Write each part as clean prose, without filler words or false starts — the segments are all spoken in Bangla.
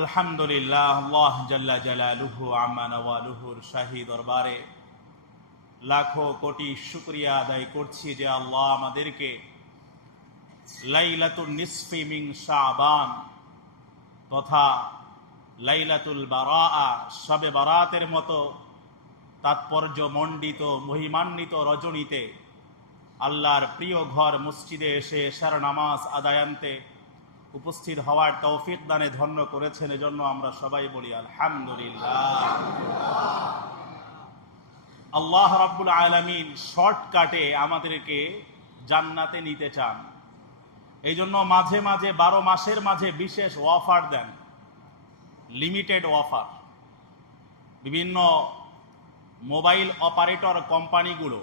আলহামদুলিল্লাহ, আল্লাহ জাল্লা জালালুহু আম্মা নওয়ালুহুর শাহী দরবারে লাখো কোটি শুকরিয়া আদায় করছি যে আল্লাহ আমাদেরকে লাইলাতুল নিসফি মিন শাবান তথা লাইলাতুল বারাআ শবে বারাতের মতো তাৎপর্য মণ্ডিত মহিমান্বিত রজনীতে আল্লাহর প্রিয় ঘর মসজিদে এসে এশার নামাজ আদায়ান্তে উপস্থিত হওয়ার তৌফিক দানে ধন্য করেছেন। এজন্য আমরা সবাই বলি আলহামদুলিল্লাহ। আল্লাহ রাব্বুল আলামিন শর্টকাটে আমাদেরকে জান্নাতে নিতে চান। এই জন্য মাঝে মাঝে 12 মাসের মাঝে বিশেষ অফার দেন, লিমিটেড অফার। বিভিন্ন মোবাইল অপারেটর কোম্পানিগুলো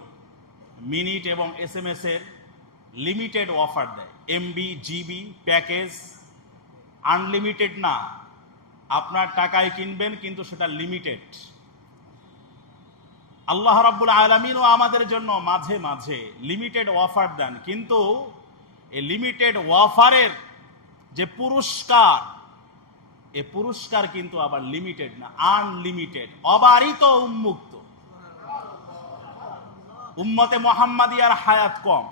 মিনিট এবং SMS এর লিমিটেড অফার দেয়। MB GB প্যাকেজ আনলিমিটেড না, আপনার টাকায় কিনবেন কিন্তু সেটা লিমিটেড। আল্লাহ রাব্বুল আলামিনও আমাদের জন্য মাঝে মাঝে লিমিটেড অফার দেন, কিন্তু এই লিমিটেড অফারের যে পুরস্কার, এ পুরস্কার কিন্তু আবার লিমিটেড না, আনলিমিটেড, অবারিত, উন্মুক্ত। উম্মতে মুহাম্মাদিয়ার হায়াত কম,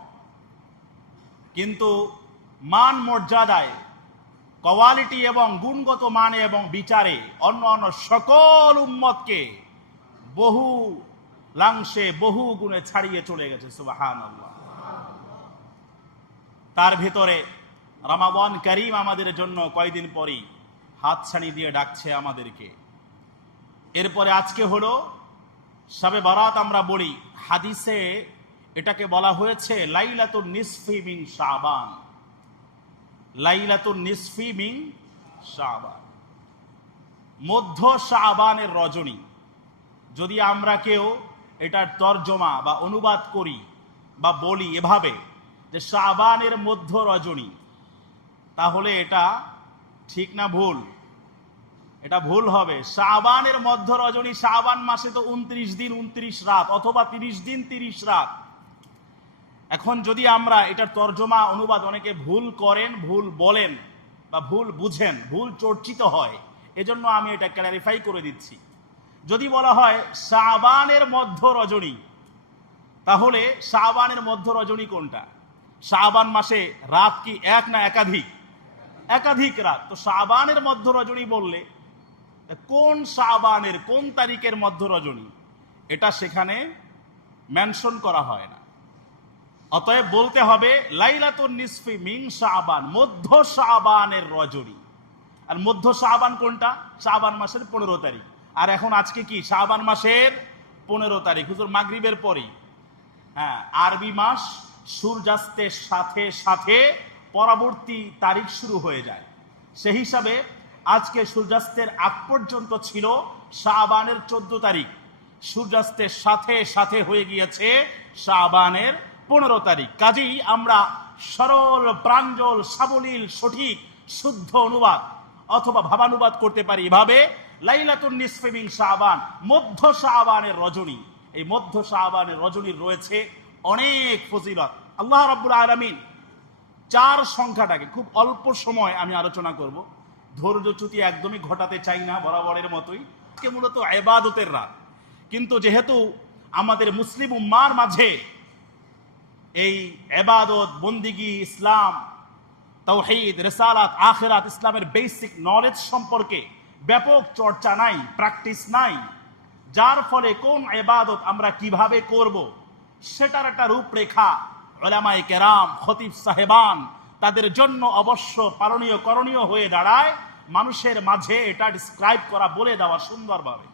কিন্তু মান মর্যাদায়, কোয়ালিটি এবং গুণগত মানে এবং বিচারে অন্য অন্য সকল উম্মতকে বহু লাংশে বহু গুণে ছাড়িয়ে চলে গেছে। সুবহানাল্লাহ। তার ভিতরে রমাদান করিম আমাদের জন্য কয়েকদিন পরেই হাতছানি দিয়ে ডাকছে আমাদেরকে। এরপরে আজকে হলো শবে বারাত। আমরা বলি হাদিসে এটাকে বলা হয়েছে লাইলাতুন নিসফি মিন শাবান। লাইলাতুন নিসফি মিন শাবান, মধ্য শাবানের রজনী। যদি আমরা কেউ এটার তর্জমা বা অনুবাদ করি বা বলি এভাবে যে শাবানের মধ্য রজনী, তাহলে এটা ঠিক না ভুল? এটা ভুল হবে। শাবানের মধ্য রজনী, শাবান মাসে তো 29 দিন 29 রাত, অথবা 30 দিন 30 রাত। এখন যদি আমরা এটার তর্জমা অনুবাদ, অনেকে ভুল করেন, ভুল বলেন বা ভুল বুঝেন, ভুল চর্চিত হয়, এজন্য আমি এটা ক্ল্যারিফাই করে দিচ্ছি। যদি বলা হয় শাবানের মধ্য রজনী, তাহলে শাবানের মধ্য রজনী কোনটা? শাবান মাসে রাত কি এক না একাধিক? একাধিক রাত। তো শাবানের মধ্য রজনী বললে কোন শাবানের কোন তারিখের মধ্য রজনী, এটা সেখানে মেনশন করা হয় না। অতএব বলতে হবে লাইলাতুন নিসফি মিন শাবান, মধ্য শাবানের রজনী। আর মধ্য শাবান কোনটা? শাবান মাসের 15 তারিখ। আর এখন আজকে কি? শাবান মাসের 15 তারিখ, হুজুর মাগরিবের পরেই। হ্যাঁ, আরবি মাস সূর্যাস্তের সাথে সাথে পরবর্তী তারিখ শুরু হয়ে যায়। সেই হিসাবে আজকে সূর্যাস্তের আগ পর্যন্ত ছিল শাবানের 14 তারিখ, সূর্যাস্তের সাথে সাথে হয়ে গিয়েছে শাবানের 15 তারিখ। কাজেই আমরা সরল, প্রাঞ্জল, সাবলীল, সঠিক, শুদ্ধ অনুবাদ অথবা ভাবানুবাদ করতে পারি এভাবে লাইলাতুন নিসফি মিন শাবান, মধ্য শাবানের রজনী। এই মধ্য শাবানের রজনীর রয়েছে অনেক ফজিলত। আল্লাহ রাব্বুল আলামিন 4 সংখ্যাটাকে খুব অল্প সময় আমি আলোচনা করব, ধৈর্যচ্যুতি একদমই ঘটাতে চাই না, বরাবরের মতোই। আজকে মূলত ইবাদতের রাত, কিন্তু যেহেতু আমাদের মুসলিম উম্মার মাঝে এই ইবাদত, বন্দিগি, ইসলাম, তাওহীদ, রিসালাত, আখিরাত, ইসলামের বেসিক নলেজ সম্পর্কে ব্যাপক চর্চা নাই, প্র্যাকটিস নাই, যার ফলে কোন ইবাদত আমরা কিভাবে করব সেটার একটা রূপরেখা উলামায়ে কেরাম, খতিব সাহেবান তাদের জন্য অবশ্য পালনীয়, করণীয় হয়ে দাঁড়ায় মানুষের মাঝে এটা ডিসক্রাইব করা, বলে দেওয়া সুন্দরভাবে।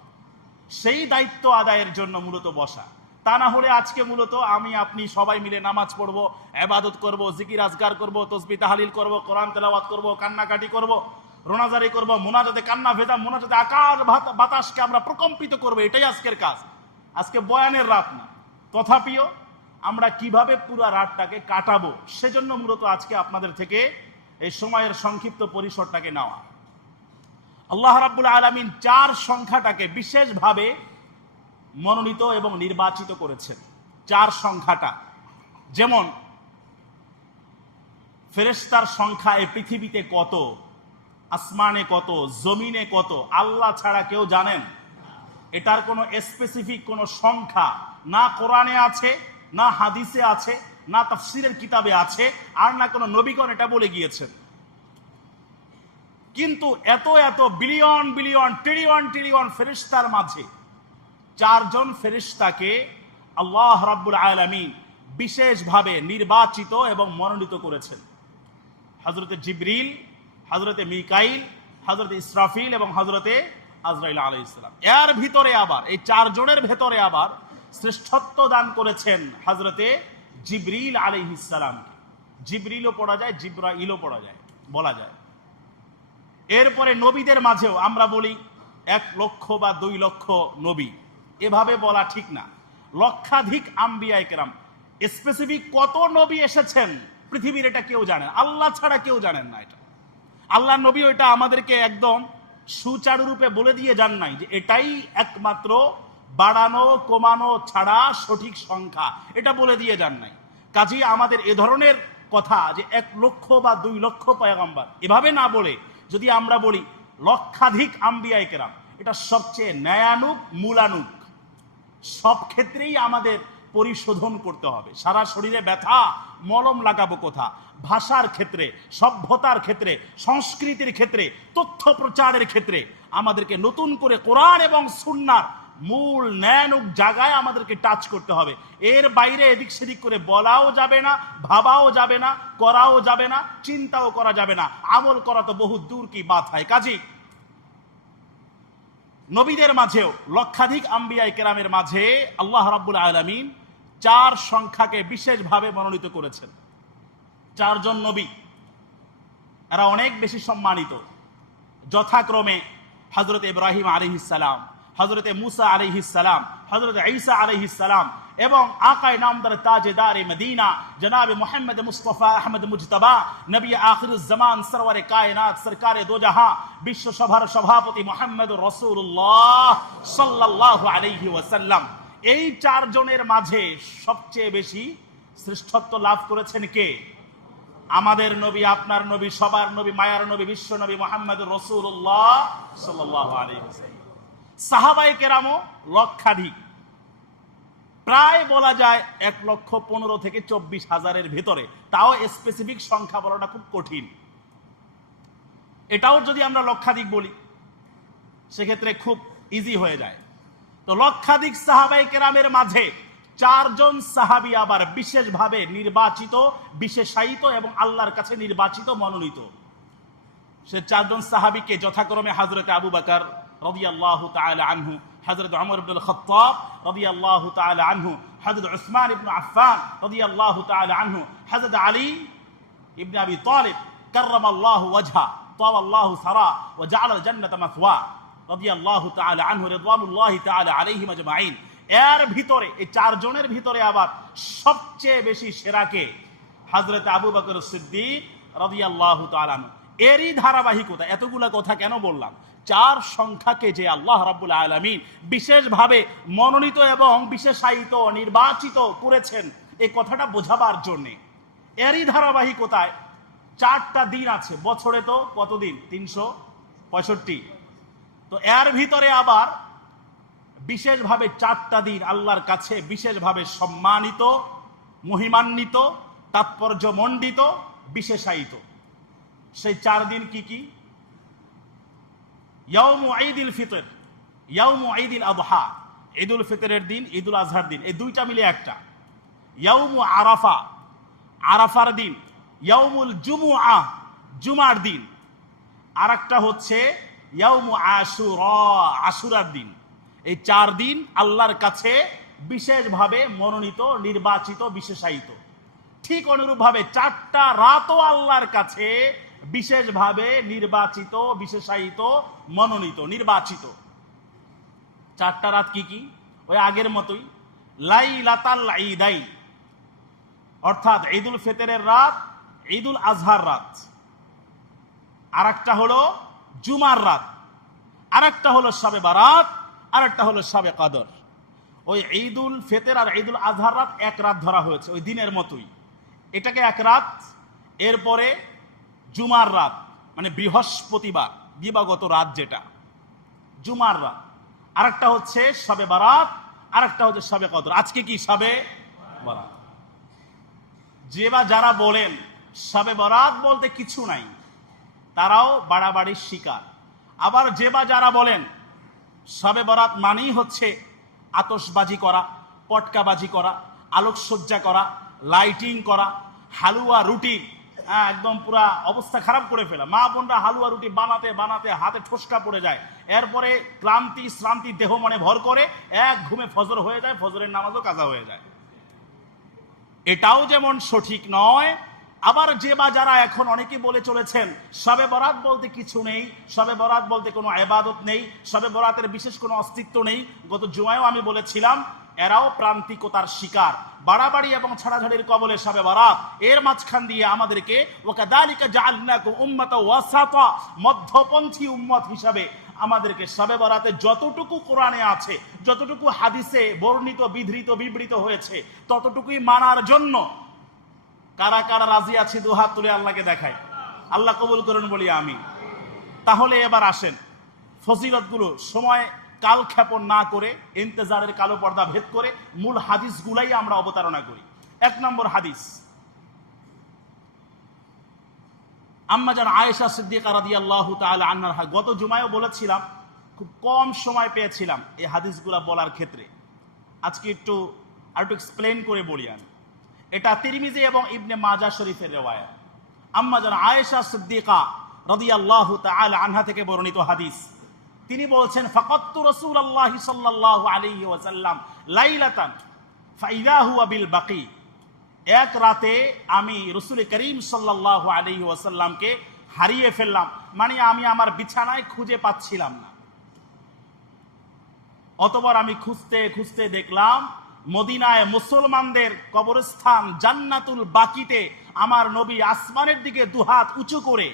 সেই দায়িত্ব আদায়ের জন্য মূলত বসা। তা না হলে আজকে মূলত আমি আপনি সবাই মিলে নামাজ পড়ব, ইবাদত করব, জিকির আজগার করব, তাসবিহ তাহলিল করব, কোরআন তেলাওয়াত করব, কান্নাকাটি করব, রোনাজারি করব, মুনাজাতে কান্না ভেজা, মুনাজাতে আকাশ বাতাসকে আমরা প্রকম্পিত করব, এটাই আজকের কাজ। আজকে বয়ানের রাত না, তথাপিও আমরা কিভাবে পুরো রাতটাকে কাটাবো, সেজন্য মূলত আজকে আপনাদের থেকে এই সময়ের সংক্ষিপ্ত পরিসরটাকে নেওয়া। আল্লাহ রাব্বুল আলামিন 4 সংখ্যাটাকে বিশেষভাবে মনোনীত এবং নির্বাচিত করেছেন। 4 সংখ্যাটা, যেমন ফেরেশতার সংখ্যা এই পৃথিবীতে কত আসমানে কত, জমিনে কত, আল্লাহ ছাড়া কেউ জানেন? এটার কোনো স্পেসিফিক কোনো সংখ্যা না কোরআনে আছে, না হাদিসে আছে, না তাফসীরের কিতাবে আছে, আর না কোনো নবীগণ এটা বলে গিয়েছেন। কিন্তু এত এত বিলিয়ন বিলিয়ন ট্রিলিয়ন ট্রিলিয়ন ফেরেশতার মাঝে চারজন ফেরেশতাকে আল্লাহ রাব্বুল আলামিন বিশেষভাবে নির্বাচিত এবং মনোনীত করেছেন। হযরতে জিবরিল, হযরতে মিকাইল, হযরতে ইসরাফিল এবং হযরতে আজরাইল আলাইহিস সালাম। এর ভিতরে আবার এই চারজনের ভেতরে আবার শ্রেষ্ঠত্ব দান করেছেন হযরতে জিবরিল আলাইহিস সালামকে। জিবরিলও পড়া যায়, জিব্রাইলও পড়া যায়, বলা যায়। এরপরে নবীদের মাঝেও আমরা বলি 1 লক্ষ বা 2 লক্ষ নবী, এভাবে বলা ঠিক না। লক্ষাধিক আম্বিয়ায়ে কেরাম, স্পেসিফিক কত নবী এসেছেন পৃথিবীর এটা কেউ জানেন, আল্লাহ ছাড়া কেউ জানেন না। এটা আল্লাহ নবী ওইটা আমাদেরকে একদম সুচারু রূপে বলে দিয়ে যান নাই যে এটাই একমাত্র বাড়ানো কমানো ছাড়া সঠিক সংখ্যা, এটা বলে দিয়ে যান নাই। কাজেই আমাদের এ ধরনের কথা যে 1 লক্ষ বা 2 লক্ষ পয়গম্বর এভাবে না বলে যদি আমরা বলি লক্ষাধিক আম্বিয়ায়ে কেরাম, এটা সবচেয়ে ন্যায়ানুক মূলানুক। সব ক্ষেত্রেই আমাদের পরিশোধন করতে হবে। সারা শরীরে ব্যথা, মলম লাগাবো কোথা? ভাষার ক্ষেত্রে, সভ্যতার ক্ষেত্রে, সংস্কৃতির ক্ষেত্রে, তথ্য প্রচারের ক্ষেত্রে আমাদেরকে নতুন করে কোরআন এবং সুন্নাহর মূল ন্যায়ানুক জায়গায় আমাদেরকে টাচ করতে হবে। এর বাইরে এদিক সেদিক করে বলাও যাবে না, ভাবাও যাবে না, করাও যাবে না, চিন্তাও করা যাবে না। আমল করা তো বহু দূর কি বাত হয়। কাজী নবীদের মাঝেও লক্ষাধিক আম্বিয়ায়ে কেরামের মাঝে আল্লাহ রাব্বুল আলামিন 4 সংখ্যাকে বিশেষভাবে মনোনীত করেছেন। 4 জন নবী, এরা অনেক বেশি সম্মানিত। যথাক্রমে হযরত ইব্রাহিম আলাইহিস সালাম, হযরত মুসা আলাইহিস সালাম, হযরত ঈসা আলাইহিস সালাম এবং আকায়ে নামদার তাজদার মদিনা জনাবে মুহাম্মদ মুস্তাফা আহমদ মুজতবা নবী আখিরুজ জামান সরওয়ারে কায়নাত সরকারে দো জাহাঁ বিশ্ব সভার সভাপতি মুহাম্মদুর রাসূলুল্লাহ সাল্লাল্লাহু আলাইহি ওয়াসাল্লাম, এই 4 জনের মাঝে সবচেয়ে বেশি শ্রেষ্ঠত্ব লাভ করেছেন কে? আমাদের নবী, আপনার নবী, সবার নবী, মায়ার নবী, বিশ্ব নবী মুহাম্মদুর রাসূলুল্লাহ সাল্লাল্লাহু আলাইহি ওয়াসাল্লাম। সাহাবায়ে কেরামও লক্ষাধিক, প্রায় বলা যায় 1,15,000 থেকে 24,000-এর ভিতরে। তাও স্পেসিফিক সংখ্যা বলাটা খুব কঠিন। এটাও যদি আমরা লক্ষাধিক বলি সেক্ষেত্রে খুব ইজি হয়ে যায়। তো লক্ষাধিক সাহাবায়ে কেরামের মাঝে 4 জন সাহাবী আবার বিশেষভাবে নির্বাচিত, বিশেষায়িত এবং আল্লাহর কাছে নির্বাচিত, মনোনীত। সে 4 জন সাহাবীকে যথাক্রমে হযরত আবু বকর রাদিয়াল্লাহু তাআলা আনহু, হযরত ওমর ইবনুল খাত্তাব রাদিয়াল্লাহু তাআলা আনহু, হযরত উসমান ইবনে আফফান রাদিয়াল্লাহু তাআলা আনহু, হযরত আলী ইবনে আবি তালিব কাররামাল্লাহু ওয়াজহা তাওয়াল্লাহু সারা ওয়া জাআলাল জান্নাতা মাথওয়া রাদিয়াল্লাহু তাআলা আনহু রিদওয়ানুল্লাহি তাআলা আলাইহিম আজমাইন। এর ভিতরে এই 4 জনের ভিতরে আবার সবচেয়ে বেশি সেরাকে হযরত আবু বকর সিদ্দিক রাদিয়াল্লাহু তাআলা আনহু। এরই ধারাবাহিকতা। এতগুলা কথা কেন বললাম? 4 সংখ্যাকে যে আল্লাহ রাব্বুল আলামিন বিশেষভাবে মনোনীত এবং বিশেষায়িত, নির্বাচিত করেছেন, এই কথাটা বোঝাবার জন্য। এরই ধারাবাহিকতায় 4টা দিন আছে বছরে। তো কতদিন? 365। তো এর ভিতরে আবার বিশেষভাবে 4টা দিন আল্লাহর কাছে বিশেষভাবে সম্মানিত, মহিমান্বিত, তাৎপর্যমণ্ডিত, বিশেষায়িত। সেই 4 দিন কি কি? ইয়াউমু ঈদুল ফিতর, ইয়াউমু ঈদুল আযহা, ঈদুল ফিতরের দিন, ঈদুল আযহার দিন, এই 2টা মিলে একটা। ইয়াউমু আরাফা, আরাফার দিন। ইয়াউমুল জুমুআ, জুমার দিন। আরেকটা হচ্ছে ইয়াউমু আশুরা, আশুরার দিন। এই 4 দিন আল্লাহর কাছে বিশেষভাবে মনোনীত, নির্বাচিত, বিশেষায়িত। ঠিক অনুরূপভাবে 4টা রাতও আল্লাহর কাছে বিশেষভাবে নির্বাচিত, বিশেষায়িত, মনোনীত, নির্বাচিত। 4টা রাত কি কি? ওই আগের মতোই, লাইলাতাল ঈদাইন, অর্থাৎ ঈদুল ফিতরের রাত, ঈদুল আজহার রাত। আরেকটা হলো জুমার রাত, আরেকটা হলো শবে বারাত, আরেকটা হলো শবে কদর। ওই ঈদুল ফিতর আর ঈদুল আজহার রাত 1 রাত ধরা হয়েছে, ওই দিনের মতোই। এটাকে 1 রাত। এরপরে জুমার রাত, মানে বৃহস্পতিবার দিবাগত রাত, যেটা জুমার রাত, আরেকটা হচ্ছে শবে বারাত, আরেকটা হচ্ছে শবে কদর। আজকে কি শবে বারাত। যে বা যারা বলেন শবে বারাত বলতে কিছু নাই, তারাও বাড়াবাড়ির শিকার। আবার যে বা যারা বলেন শবে বারাত মানেই হচ্ছে আতশবাজি করা, পটকাবাজি করা, আলোকসজ্জা করা, লাইটিং করা, হালুয়া রুটি, একদম পুরা অবস্থা খারাপ করে ফেলা। মা বোনরা হালুয়া রুটি বানাতে বানাতে হাতে ঠোসকা পড়ে যায়, এরপরে ক্লান্তি শ্রান্তি দেহ মনে ভর করে, এক ঘুমে ফজর হয়ে যায়, ফজরের নামাজও কাজা হয়ে যায়। এটাও যেমন সঠিক নয়। আবার যে বা যারা এখন অনেকে বলে চলেছেন শবে বরাত বলতে কিছু নেই, শবে বরাত বলতে কোনো ইবাদত নেই, শবে বরাতের বিশেষ কোনো অস্তিত্ব নেই, গত জুমায়ও আমি বলেছিলাম এরাও প্রান্তিকতার শিকার, বাড়াবাড়ি এবং ছাড়াছাড়ির কবলে শবে বরাত। এর মাঝখান দিয়ে আমাদেরকে ওয়াকাযালিকা জাআলনাকুম উম্মাতাও ওয়াসাতা, মধ্যপন্থী উম্মত হিসাবে আমাদেরকে শবে বরাতে যতটুকু কোরআনে আছে, যতটুকু হাদিসে বর্ণিত বিধৃত বিবৃত হয়েছে, ততটুকুই মানার জন্য কারা কারা রাজি আছে দুহাত তুলে আল্লাহকে দেখায়। আল্লাহ কবুল করুন বলি আমি। তাহলে এবার আসেন ফজিলতগুলো সময় কালক্ষেপণ না করে, ইন্তেজারের কালো পর্দা ভেদ করে মূল হাদিসগুলাই আমরা অবতারণা করি। 1 নম্বর হাদিস, আম্মাজান আয়েশা সিদ্দিকা রাদিয়াল্লাহু তাআলা আনহা। গত জুমায়ও বলেছিলাম খুব কম সময় পেয়েছিলাম এই হাদিসগুলা বলার ক্ষেত্রে, আজকে একটু এক্সপ্লেন করে বলি আমি। এটা তিরমিজি এবং ইবনে মাজাহ শরীফের রিওয়ায়াত। আম্মাজান আয়েশা সিদ্দিকা রাদিয়াল্লাহু তাআলা আনহা থেকে বর্ণিত হাদিস। তিনি বলছেন ফাকাততু রাসূলুল্লাহি সাল্লাল্লাহু আলাইহি ওয়াসাল্লাম লাইলাতান ফাইযা হুয়া বিল বাকি। এক রাতে আমি রাসূল করিম সাল্লাল্লাহু আলাইহি ওয়াসাল্লামকে হারিয়ে ফেললাম, মানে আমি আমার বিছানায় খুঁজে পাচ্ছিলাম না। অতঃপর আমি খুঁজতে খুঁজতে দেখলাম মদিনায় মুসলমানদের কবরস্থান জান্নাতুল বাকিতে আমার নবী আসমানের দিকে দুহাত উঁচু করে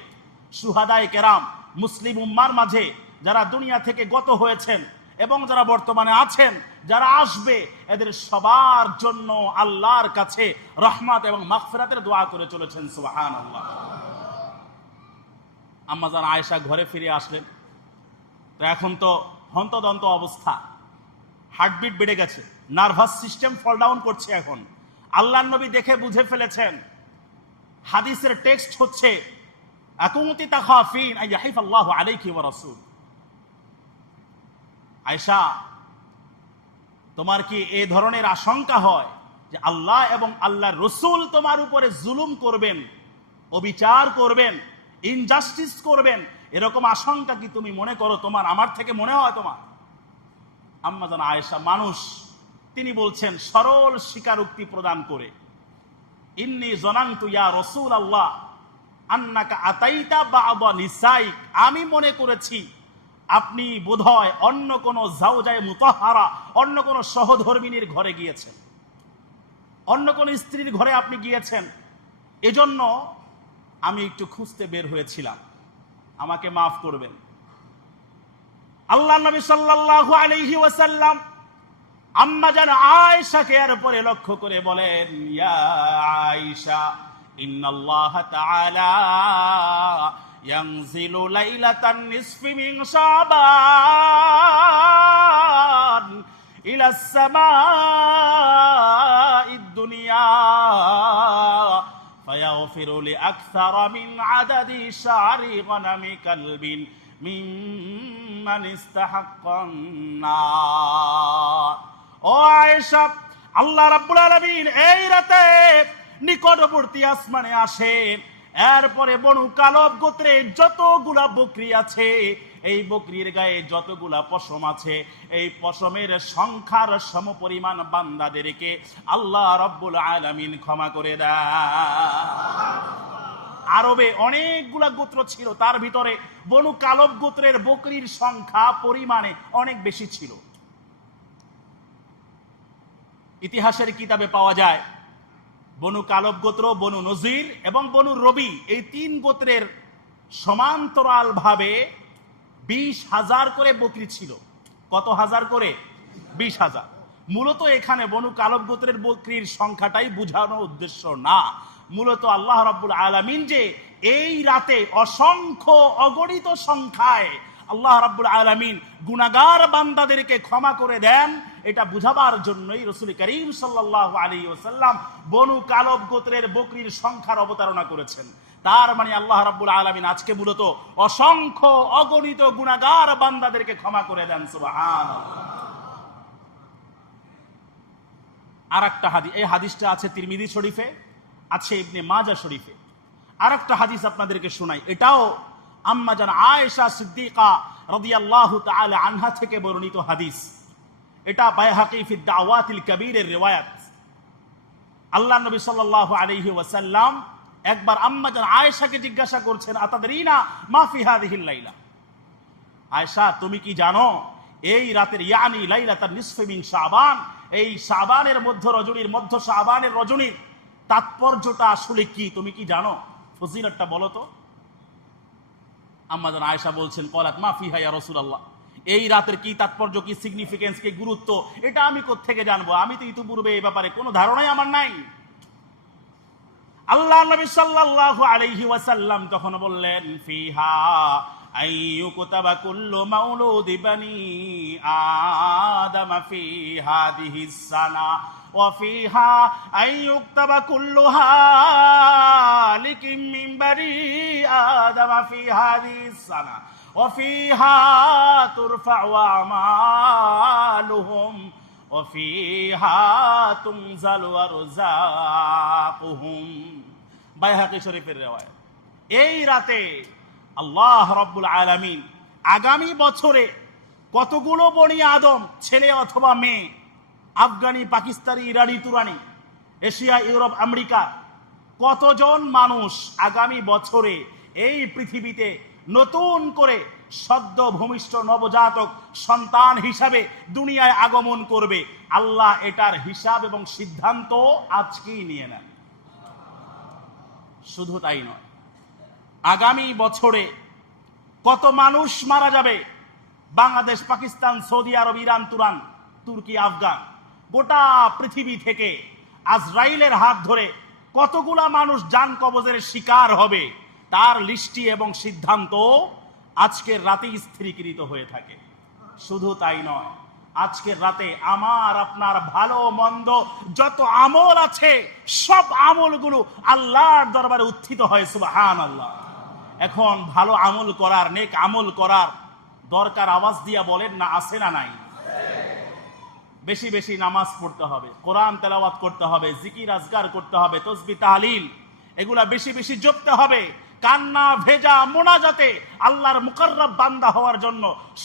শুহাদায়ে কেরাম, মুসলিম উম্মার মাঝে যারা দুনিয়া থেকে গত হয়েছেন এবং যারা বর্তমানে আছেন, যারা আসবে, এদের সবার জন্য আল্লাহর কাছে রহমত এবং মাগফিরাতের দোয়া করে চলেছেন। সুবহানাল্লাহ। আম্মাজান আয়েশা ঘরে ফিরে আসলেন, তো এখন তো হন্তদন্ত অবস্থা, হার্টবিট বেড়ে গেছে, নার্ভাস সিস্টেম ফল ডাউন করছে। এখন আল্লাহর নবী দেখে বুঝে ফেলেছেন হাদিসের টেক্সট হচ্ছে আকুনতি তাখাফিন আইয়াহিফাল্লাহু আলাইকি ওয়া রাসূল। আয়েশা, তোমার কি এই ধরনের আশঙ্কা হয় যে আল্লাহ এবং আল্লাহর রাসূল তোমার উপরে জুলুম করবেন, অবিচার করবেন, ইনজাস্টিস করবেন? এরকম আশঙ্কা কি তুমি মনে করো? তোমার আমার থেকে মনে হয় তোমার? আম্মাজান আয়েশা মানুষ, তিনি বলছেন সরল স্বীকারোক্তি প্রদান করে, ইন্নী জনানতু ইয়া রাসূলুল্লাহ আন্নাকা আতাইতা বা'দা নিসাইক। আমি মনে করেছি আপনি বোধহয় অন্য কোন জাওজায়ে মুতাহহারা, অন্য কোন সহধর্মিনীর ঘরে গিয়েছেন, অন্য কোন স্ত্রীর ঘরে আপনি গিয়েছেন, এজন্য আমি একটু খুঁজতে বের হয়েছিলাম, আমাকে মাফ করবেন। আল্লাহর নবী সাল্লাল্লাহু আলাইহি ওয়াসাল্লাম আম্মাজান আয়েশাকে এর পরে লক্ষ্য করে বলেন, ইয়া আয়েশা ইন্নাল্লাহ তাআলা ইয়ানজিলু লাইলাতান নিসফি মিন শাবান ইলাস সামাঈদ দুনিয়া ফায়াগফিরু লিআকসারা মিন আদাদি শা'রি গনামি কালবিন মিম্মান ইস্তাহাক্কান নার। ও আয়েশা, আল্লাহ রাব্বুল আলামিন এই রাতে নিকটবর্তী আসমানে আসেন, এরপরে বনু কালব গোত্রে যতগুলা বকরি আছে, এই বকরির গায়ে যতগুলা পশম আছে, এই পশমের সংখ্যার সমপরিমাণ বান্দাদেরকে আল্লাহ রাব্বুল আলামিন ক্ষমা করে দেয়। আরবে অনেকগুলা গোত্র ছিল, তার ভিতরে বনু কালব গোত্রের বকরির সংখ্যা পরিমাণে অনেক বেশি ছিল। ইতিহাসের কিতাবে পাওয়া যায় বনু কালব গোত্র, বনু নজির এবং বনু রবি, এই 3 গোত্রের সমান্তরাল ভাবে 20,000 করে বকরি ছিল। কত হাজার করে? 20,000। মূলত এখানে বনু কালব গোত্রের বকরির সংখ্যাটাই বোঝানোর উদ্দেশ্য না, মূলত আল্লাহ রাব্বুল আলামিন যে এই রাতে অসংখ্য অগণিত সংখ্যায় আল্লাহ রাব্বুল আলামিন গুনাহগার বান্দাদেরকে ক্ষমা করে দেন, এটা বুঝাবার জন্যই রাসূল করিম সাল্লাল্লাহু আলাইহি ওয়াসাল্লাম বনু কালব গোত্রের বকরির সংখ্যার অবতারণা করেছেন। তার মানে আল্লাহ রাব্বুল আলামিন আজকে মূলত অসংখ্য অগণিত গুনাহগার বান্দাদেরকে ক্ষমা করে দেন। সুবহানাল্লাহ। আরেকটা হাদিস, এই হাদিসটা আছে তিরমিজি শরীফে, আছে ইবনে মাজাহ শরীফে। আরেকটা হাদিস আপনাদেরকে শোনাই, এটাও আম্মা জান আয়েশা সিদ্দিকা রাদিয়াল্লাহু তাআলা আনহা থেকে বর্ণিত হাদিস। এটা বাইহাকি ফি দাওয়াতিল কবীরের রিওয়ায়াত। আল্লাহ নবী সাল্লাল্লাহু আলাইহি ওয়াসাল্লাম একবার আম্মা জান আয়েশাকে জিজ্ঞাসা করছেন, আতাদরিনা মা ফি হাযিহিল লাইলা, আয়েশা তুমি কি জানো এই রাতের ইয়ানি লাইলাতান নিসফি মিন শাবান, এই শাবানের মধ্য রজনীর, মধ্য শাবানের রজনীর তাৎপর্যটা আসলে কি, তুমি কি জানো, ফজিলতটা বলো তো। আম্মা জান আয়েশা বলছেন, ক্বালাত মা ফিহা ইয়া রাসূলুল্লাহ, এই রাতের কি তাৎপর্য, কি সিগনিফিকেন্স, কি গুরুত্ব, এটা আমি কোত্থেকে জানবো, আমি তো ইতিপূর্বে এই ব্যাপারে কোনো ধারণাই আমার নাই। আল্লাহ নবী সাল্লাল্লাহু আলাইহি ওয়াসাল্লাম তখন বললেন, ফিহা আইয়ুকতাবা কুল্লু মাউলুদি বানি আদম ফি হাদিহিস সানা ওয়া ফিহা আইয়ুকতাবা কুল্লু হালিকিম মিন বানি আদম ফি হাদিহিস সানা ওয়া ফিহা তুরফাউ আমালুহুম ওয়া ফিহা তুনজালু আরযাকুহুম। বাইহাকি শরীফের রিওয়ায়াত। এই রাতে আল্লাহ রাব্বুল আলামিন আগামী বছরে কতগুলো বনি আদম, ছেলে অথবা মেয়ে, আফগানি, পাকিস্তানি, ইরানি, তুরানি, এশিয়া, ইউরোপ, আমেরিকা, কতজন মানুষ আগামী বছরে এই পৃথিবীতে নতুন করে সদ্য ভূমিষ্ঠ নবজাতক সন্তান হিসাবে দুনিয়ায় আগমন করবে, আল্লাহ এটার হিসাব এবং সিদ্ধান্ত আজকেই নিয়ে নেন। শুধু তাই নয়, আগামী বছরে কত মানুষ মারা যাবে, বাংলাদেশ, পাকিস্তান, সৌদি আরব, ইরান, তুরান, তুর্কি, আফগান, গোটা পৃথিবী থেকে আজরাইলের হাত ধরে কতগুলা মানুষ জান কবজের শিকার হবে, তার লিস্টি এবং সিদ্ধান্ত আজকের রাতে স্থিরীকৃত হয়ে থাকে। শুধু তাই নয়, আজকের রাতে আমার আপনার ভালো মন্দ যত আমল আছে সব আমলগুলো আল্লাহর দরবারে উত্থিত হয়। সুবহানাল্লাহ। এখন ভালো আমল করার, নেক আমল করার দরকার আওয়াজ দিয়া বলেন না, আছে না নাই? বেশি বেশি নামাজ পড়তে হবে, কোরআন তেলাওয়াত করতে হবে, জিকির আজকার করতে হবে, তাসবিহ তাহলিল এগুলা বেশি বেশি জপতে হবে। কান্না ভেজা মোনাজাতে আল্লাহর মুকাররব বান্দা হওয়ার জন্য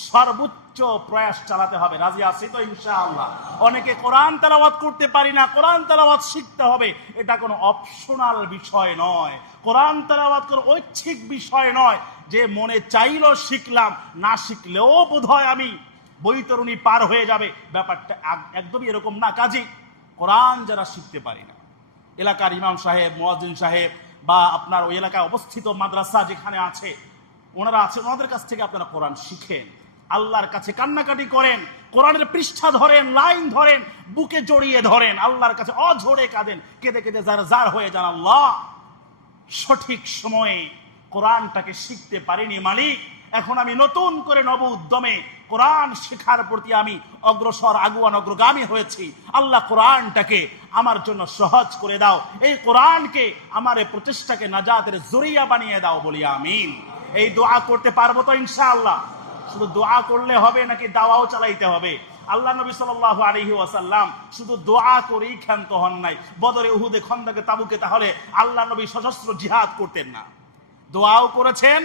সর্বোচ্চ প্রয়াস চালাতে হবে। রাজি আছি তো ইনশাআল্লাহ? অনেকে কোরআন তেলাওয়াত করতে পারি না, কোরআন তেলাওয়াত শিখতে হবে, এটা কোনো অপশনাল বিষয় নয়। কোরআন তেলাওয়াত কোনো ঐচ্ছিক বিষয় নয় যে মনে চাইলো শিখলাম, না শিখলেও বোধহয় আমি বৈতরণী পার হয়ে যাবে, ব্যাপারটা একদমই এরকম না। কাজী কোরআন যারা শিখতে পারি না, এলাকার ইমাম সাহেব, মুয়াজ্জিন সাহেব বা আপনার ওই এলাকায় অবস্থিত মাদ্রাসা যেখানে আছে, ওনারা আছে, ওনাদের কাছ থেকে আপনারা কোরআন শিখেন, আল্লাহর কাছে কান্নাকাটি করেন, কোরআনের পৃষ্ঠা ধরেন, লাইন ধরেন, বুকে জড়িয়ে ধরেন, আল্লাহর কাছে অঝরে কাঁদেন, কেঁদে কেঁদে জার হয়ে যান, আল্লাহ সঠিক সময়ে কোরআনটাকে শিখতে পারিনি মালিক, এখন আমি নতুন করে নব উদ্যমে কোরআন শেখার প্রতি আমি অগ্রসর, আগুয়ান, অগ্রগামী হয়েছি। আল্লাহ কোরআনটাকে আমার জন্য সহজ করে দাও, এই কোরআনকে আমার এই প্রচেষ্টাকে নাজাতের জরিয়া বানিয়ে দাও, বলি আমিন। এই দোয়া করতে পারবো তো ইনশাআল্লাহ? শুধু দোয়া করলে হবে নাকি দাওয়াও চালাইতে হবে? আল্লাহ নবী সাল্লাল্লাহু আলাইহি ওয়াসাল্লাম শুধু দোয়া করেই ক্ষান্ত হন নাই। বদরে, উহুদে, খন্দকে, তাবুকে তাহলে আল্লাহ নবী সশস্ত্র জিহাদ করতেন না? দোয়াও করেছেন,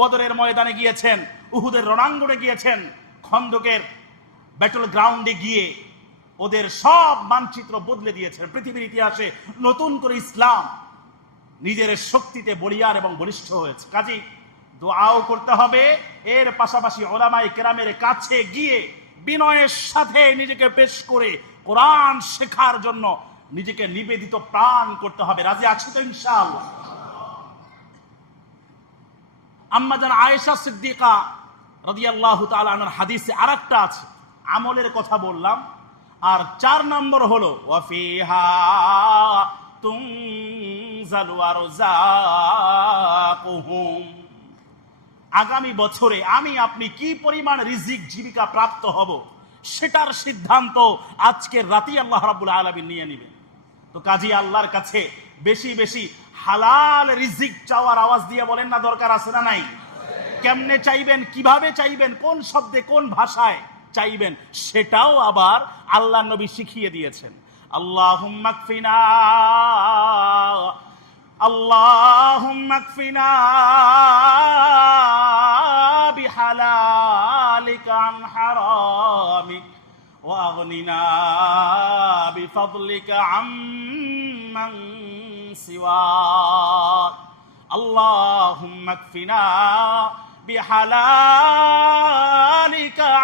বদরের ময়দানে গিয়েছেন, উহুদের রণাঙ্গনে গিয়েছেন, খন্দকের ব্যাটল গ্রাউন্ডে গিয়ে ওদের সব মানচিত্র বদলে দিয়েছেন। পৃথিবীর ইতিহাসে নতুন করে ইসলাম নিজের শক্তিতে বলিয়ার এবং বলিষ্ঠ হয়েছে। কাজেই দোয়াও করতে হবে, এর পাশাপাশি উলামায়ে কেরামের কাছে গিয়ে বিনয়ের সাথে নিজেকে পেশ করে কোরআন শেখার জন্য নিজেকে নিবেদিত প্রাণ করতে হবে। রাজি আছি তো ইনশাআল্লাহ? আম্মা জান আয়েশা সিদ্দিকা রাদিয়াল্লাহু তাআলা আনহার হাদিসে আরেকটা আছে, আমলের কথা বললাম, আর 4 নম্বর হলো ওয়া ফিহা তুনজালু আরযাকুহুম, আগামী বছরে আমি আপনি কি পরিমাণ রিজিক জীবিকা প্রাপ্ত হব সেটার সিদ্ধান্ত আজকের রাতেই আল্লাহ রাব্বুল আলামিন নিয়ে নেবেন। তো কাজী আল্লাহর কাছে বেশি বেশি হালাল রিজিক চাওয়ার আওয়াজ দিয়ে বলেন না, দরকার আছে না নাই? কেমনে চাইবেন, কিভাবে চাইবেন, কোন শব্দে কোন ভাষায় চাইবেন সেটাও আবার আল্লাহ নবী শিখিয়ে দিয়েছেন। আল্লাহুম্মা কফিনা আল্লাহুম্মা কফিনা বিহালালিকা আন হারামিক ওয়া আগনিনা বিফাদলিকা আম্মান সিওয়াক। আল্লাহুম্মা কফিনা বিহালালিকা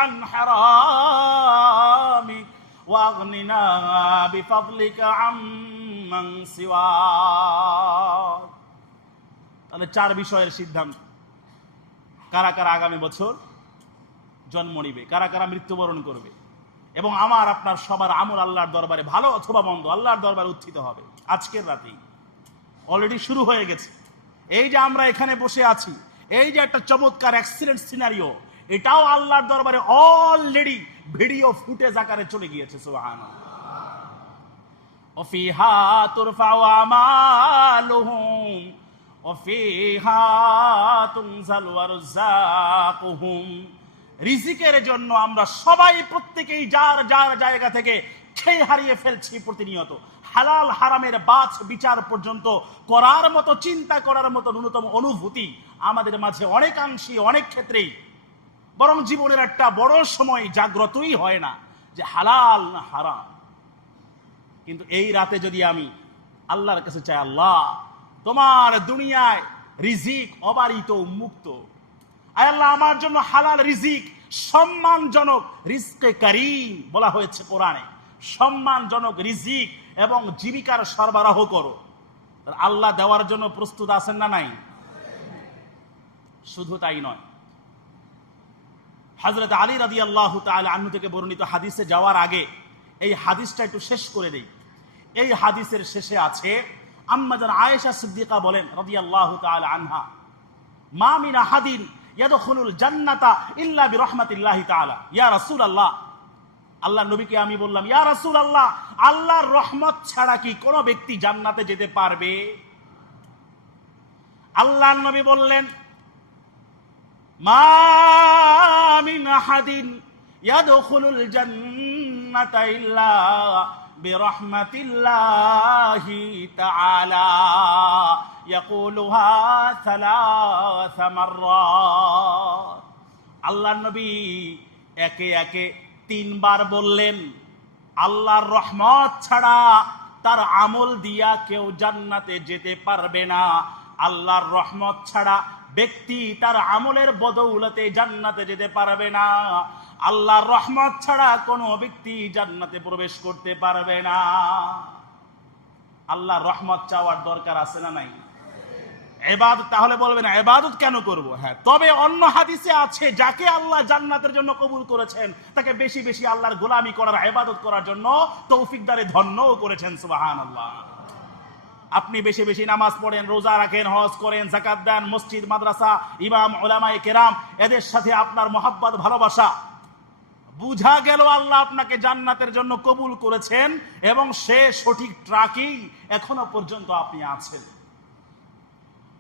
আন হারামিক ওয়া আগনিনা বিফাদলিকা আম্মান সিওয়াক। তাহলে 4 বিষয়ের সিদ্ধান্ত। কারা কারা আগামী বছর জন্ম নিবে, কারা কারা মৃত্যুবরণ করবে, এবং আমার আপনার সবার আমল আল্লাহর দরবারে ভালো অথবা মন্দ আল্লাহর দরবারে উত্থিত হবে আজকের রাতেই। অলরেডি শুরু হয়ে গেছে। এই যে আমরা এখানে বসে আছি, এই যে একটা চমৎকার অ্যাক্সিডেন্ট সিনারিও, এটাও আল্লাহর দরবারে অলরেডি ভিডিও ফুটেজ আকারে চলে গিয়েছে। সুবহানাল্লাহ। ওয়াফিহা তুরফাউ আমালুহুম ওয়াফিহা তুনজালু আরযাকুহুম। রিজিকের জন্য আমরা সবাই প্রত্যেকেই যার যার জায়গা থেকে খেয়ে হারিয়ে ফেলছি প্রতিনিয়ত। হালাল হারামের বাছ বিচার পর্যন্ত করার মতো, চিন্তা করার মতো ন্যূনতম অনুভূতি আমাদের মাঝে অনেকাংশে অনেক ক্ষেত্রেই, বরং জীবনের একটা বড় সময় জাগ্রতই হয় না যে হালাল না হারাম। কিন্তু এই রাতে যদি আমি আল্লাহর কাছে চাই, আল্লাহ তোমার দুনিয়ায় রিজিক অবারিত মুক্ত, আয় আল্লাহ আমার জন্য হালাল রিজিক, সম্মানজনক রিজকে কারীম বলা হয়েছে কোরআনে, সম্মানজনক রিজিক এবং জীবিকার সরবরাহ করো। আল্লাহ দেওয়ার জন্য প্রস্তুত আছেন না নাই? শুধু তাই নয়, হযরত আলী রাদিয়াল্লাহু তাআলা আনহু থেকে বর্ণিত হাদিসে যাওয়ার আগে এই হাদিসটা একটু শেষ করে দেই। এই হাদিসের শেষে আছে, আম্মা জান আয়েশা সিদ্দিকা বলেন রাদিয়াল্লাহু তাআলা আনহা, মা মিন আহাদিন ইয়াদখুলুল জান্নাতা ইল্লা বিরহমাতিল্লাহি তাআলা। ইয়া রাসূলুল্লাহ, আল্লাহর নবীকে আমি বললাম, ইয়া রাসূলুল্লাহ, আল্লাহর রহমত ছাড়া কি কোনো ব্যক্তি জান্নাতে যেতে পারবে? আল্লাহর নবী বললেন, মা মিন আহাদিন ইয়াদখুলুল জান্নাতা ইল্লা বিরহমাতিল্লাহি তাআলা ইয়াকুলুহা সালাসা মাররাত। আল্লাহর নবী একে একে 3 বার বললেন, আল্লাহর রহমত ছাড়া তার আমল দিয়া কেউ জান্নাতে যেতে পারবে না। আল্লাহর রহমত ছাড়া ব্যক্তি তার আমলের বদৌলতে জান্নাতে যেতে পারবে না। আল্লাহর রহমত ছাড়া কোনো ব্যক্তি জান্নাতে প্রবেশ করতে পারবে না। আল্লাহর রহমত চাওয়ার দরকার আছে না নাই? ইবাদত, তাহলে বলবেন ইবাদত কেন করব? হ্যাঁ, তবে অন্য হাদিসে আছে যাকে আল্লাহ জান্নাতের জন্য কবুল করেছেন তাকে বেশি বেশি আল্লাহর গোলামি করার, ইবাদত করার জন্য তৌফিক দারে ধন্যও করেছেন। সুবহানাল্লাহ। আপনি বেশি বেশি নামাজ পড়েন, রোজা রাখেন, হজ করেন, যাকাত দেন, মসজিদ মাদ্রাসা, ইমাম উলামায়ে কেরাম, এদের সাথে আপনার মহব্বত ভালোবাসা, বুঝা গেল আল্লাহ আপনাকে জান্নাতের জন্য কবুল করেছেন এবং সে সঠিক ট্র্যাকেই এখনো পর্যন্ত আপনি আছেন।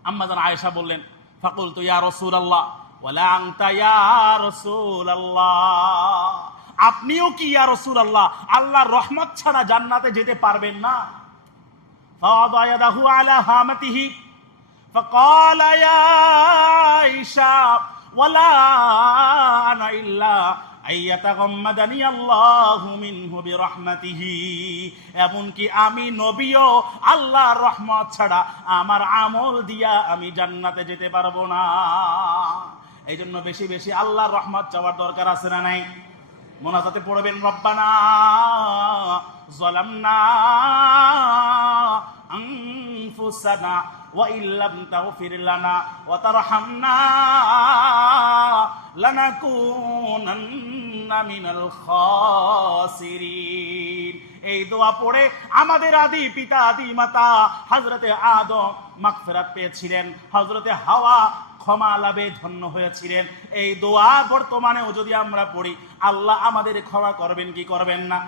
আম্মা জান আয়েশা বললেন, ফাকুলতু ইয়া রাসূলুল্লাহ ওয়ালা আনতা ইয়া রাসূলুল্লাহ, আপনিও কি ইয়া রাসূলুল্লাহ আল্লাহর রহমত ছাড়া জান্নাতে যেতে পারবেন না? ফাওয়াদা ইয়াদাহু আলা হামাতিহি ফাকালা ইয়া আয়েশা ওয়ালা আনা ইল্লা আইয়াতাগাম্মাদানি আল্লাহু মিনহু বিরহমাতিহি, এমনকি আমি নবীও আল্লাহর রহমত ছাড়া আমার আমল দিয়া আমি জান্নাতে যেতে পারবো না। এই জন্য বেশি বেশি আল্লাহর রহমত চাওয়ার দরকার আছে না নাই? মোনাজাতে পড়বেন, রব্বানা যালামনা আনফুসানা ওয়া ইল্লাম তাগফির লানা ওয়া তারহামনা লানাকুনান্না মিনাল খাসিরিন। এই দোয়া পড়ে আমাদের আদি পিতা আদি মাতা হযরতে আদম মাগফিরাত পেয়েছিলেন, হযরতে হাওয়া ক্ষমা লাভে ধন্য হয়েছিলেন। এই দোয়া বর্তমানেও যদি আমরা পড়ি, আল্লাহ আমাদের ক্ষমা করবেন কি করবেন না?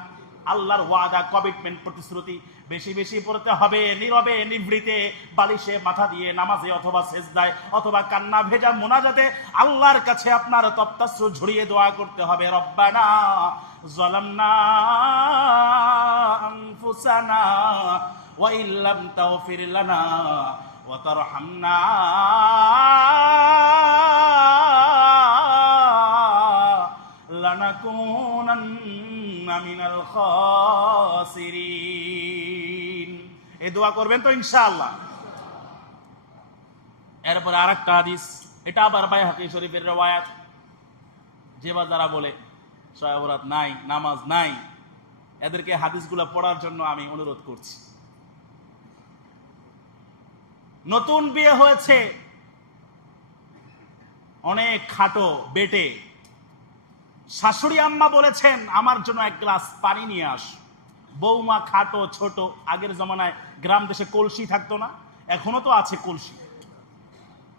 আল্লাহর ওয়াদা, কমিটমেন্ট, প্রতিশ্রুতি। বেশি বেশি পড়তে হবে, নীরবে নিভৃতে, বালিশে মাথা দিয়ে, নামাজে অথবা সেজদায় অথবা কান্না ভেজা মোনাজাতে আল্লাহর কাছে আপনার তপ্তাশ্রু ঝরিয়ে দোয়া করতে হবে। রব্বানা যালামনা আনফুসানা ওয়া ইল্লাম তাগফির লানা ওয়া তারহামনা লানাকুনান্না মিনাল খাসিরিন। এই দোয়া করবেন তো ইনশাআল্লাহ। এরপরে আরেকটা হাদিস, এটা আবার বাইহাকী শরীফের রওয়ায়াত। যে বা যারা বলে শবে বরাত নাই, নামাজ নাই, এদেরকে হাদিসগুলো পড়ার জন্য আমি অনুরোধ করছি। নতুন বিয়ে হয়েছে, অনেক খাটো বেটে, শাশুড়ি আম্মা বলেছেন আমার জন্য এক গ্লাস পানি নিয়ে আস। বৌমা খাটো ছোট, আগের জমানায় গ্রাম দেশে কলসি থাকতো না, এখনো তো আছে কলসি,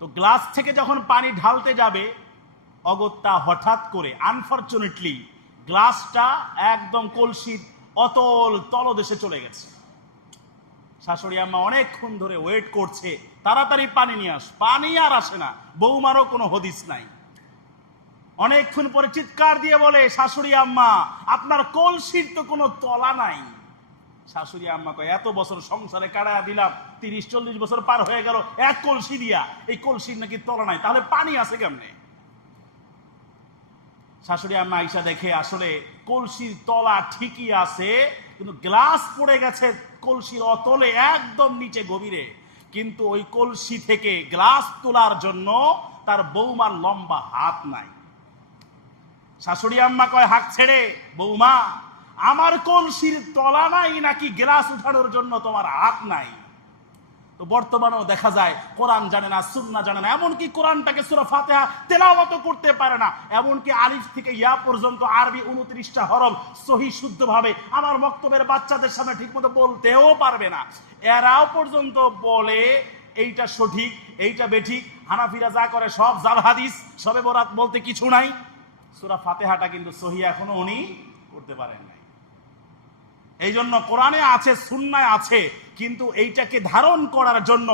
তো গ্লাস থেকে যখন পানি ঢালতে যাবে অগত্যা হঠাৎ করে আনফরচুনেটলি গ্লাসটা একদম কলসির অতল তলদেশে চলে গেছে। শাশুড়ি আম্মা অনেকক্ষণ ধরে ওয়েট করছে, তাড়াতাড়ি পানি নিয়ে আস, পানি আর আসে না। বৌমারও কোনো হদিস নাই। অনেকক্ষণ পরে চিৎকার দিয়ে বলে শাশুড়ি আম্মা, আপনার কলসির তো কোনো তলা নাই। শাশুড়ি আম্মা কয় এত বছর সংসারে কাটায়া দিলাম, 30-40 বছর পার হয়ে গেল, এক কলসি দিয়া, এই কলসির নাকি তলা নাই, তাহলে পানি আছে কেমনে? শাশুড়ি আম্মা আইসা দেখে আসলে কলসির তলা ঠিকই আছে, কিন্তু গ্লাস পড়ে গেছে কলসির অতলে একদম নিচে গভীরে। কিন্তু ওই কলসি থেকে গ্লাস তোলার জন্য তার বৌমার লম্বা হাত নাই। শাশুড়ি আম্মা কয় হাত ছেড়ে, বৌমা আমার কলসির তলা নাই নাকি গ্লাস উঠানোর জন্য তোমার হাত নাই? তো বর্তমানেও দেখা যায় কোরআন জানে না, সুন্নাহ জানে না, এমনকি কোরআনটাকে সূরা ফাতিহা তেলাওয়াত করতে পারে না, এমনকি আলিফ থেকে ইয়া পর্যন্ত আরবি 29টা হরফ সহি শুদ্ধভাবে আমার বক্তব্যের বাচ্চাদের সামনে ঠিকমতো বলতেও পারবে না। এরাও পর্যন্ত বলে এইটা সঠিক, এইটা বেঠিক, হানাফিরা যা করে সব জাল হাদিস, শবে বরাত বলতে কিছু নাই। সূরা ফাতিহাটা কিন্তু সহি এখনো উনি করতে পারেন নাই। এই জন্য কোরআনে আছে, সুন্নায় আছে, কিন্তু এইটাকে ধারণ করার জন্য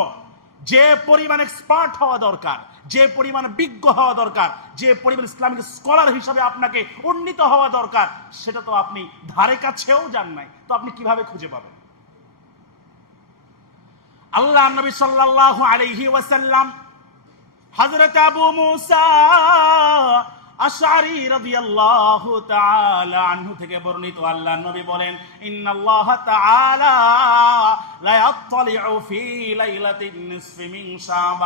যে পরিমাণ এক্সপার্ট হওয়া দরকার, যে পরিমাণ বিজ্ঞ হওয়া দরকার, যে পরিমাণ ইসলামিক স্কলার হিসাবে আপনাকে উন্নীত হওয়া দরকার, সেটা তো আপনি ধারে কাছেও যান নাই, তো আপনি কিভাবে খুঁজে পাবেন? আল্লাহ নবী সাল্লাল্লাহু আলাইহি ওয়াসাল্লাম হযরত আবু মুসা আশআরী রাদিয়াল্লাহু তাআলা আনহু থেকে বর্ণিত, আল্লাহর নবী বলেন, ইন্নাল্লাহ তাআলা লা ইয়াত্তালিউ ফি লাইলাতিন নিসফি মিন শাবান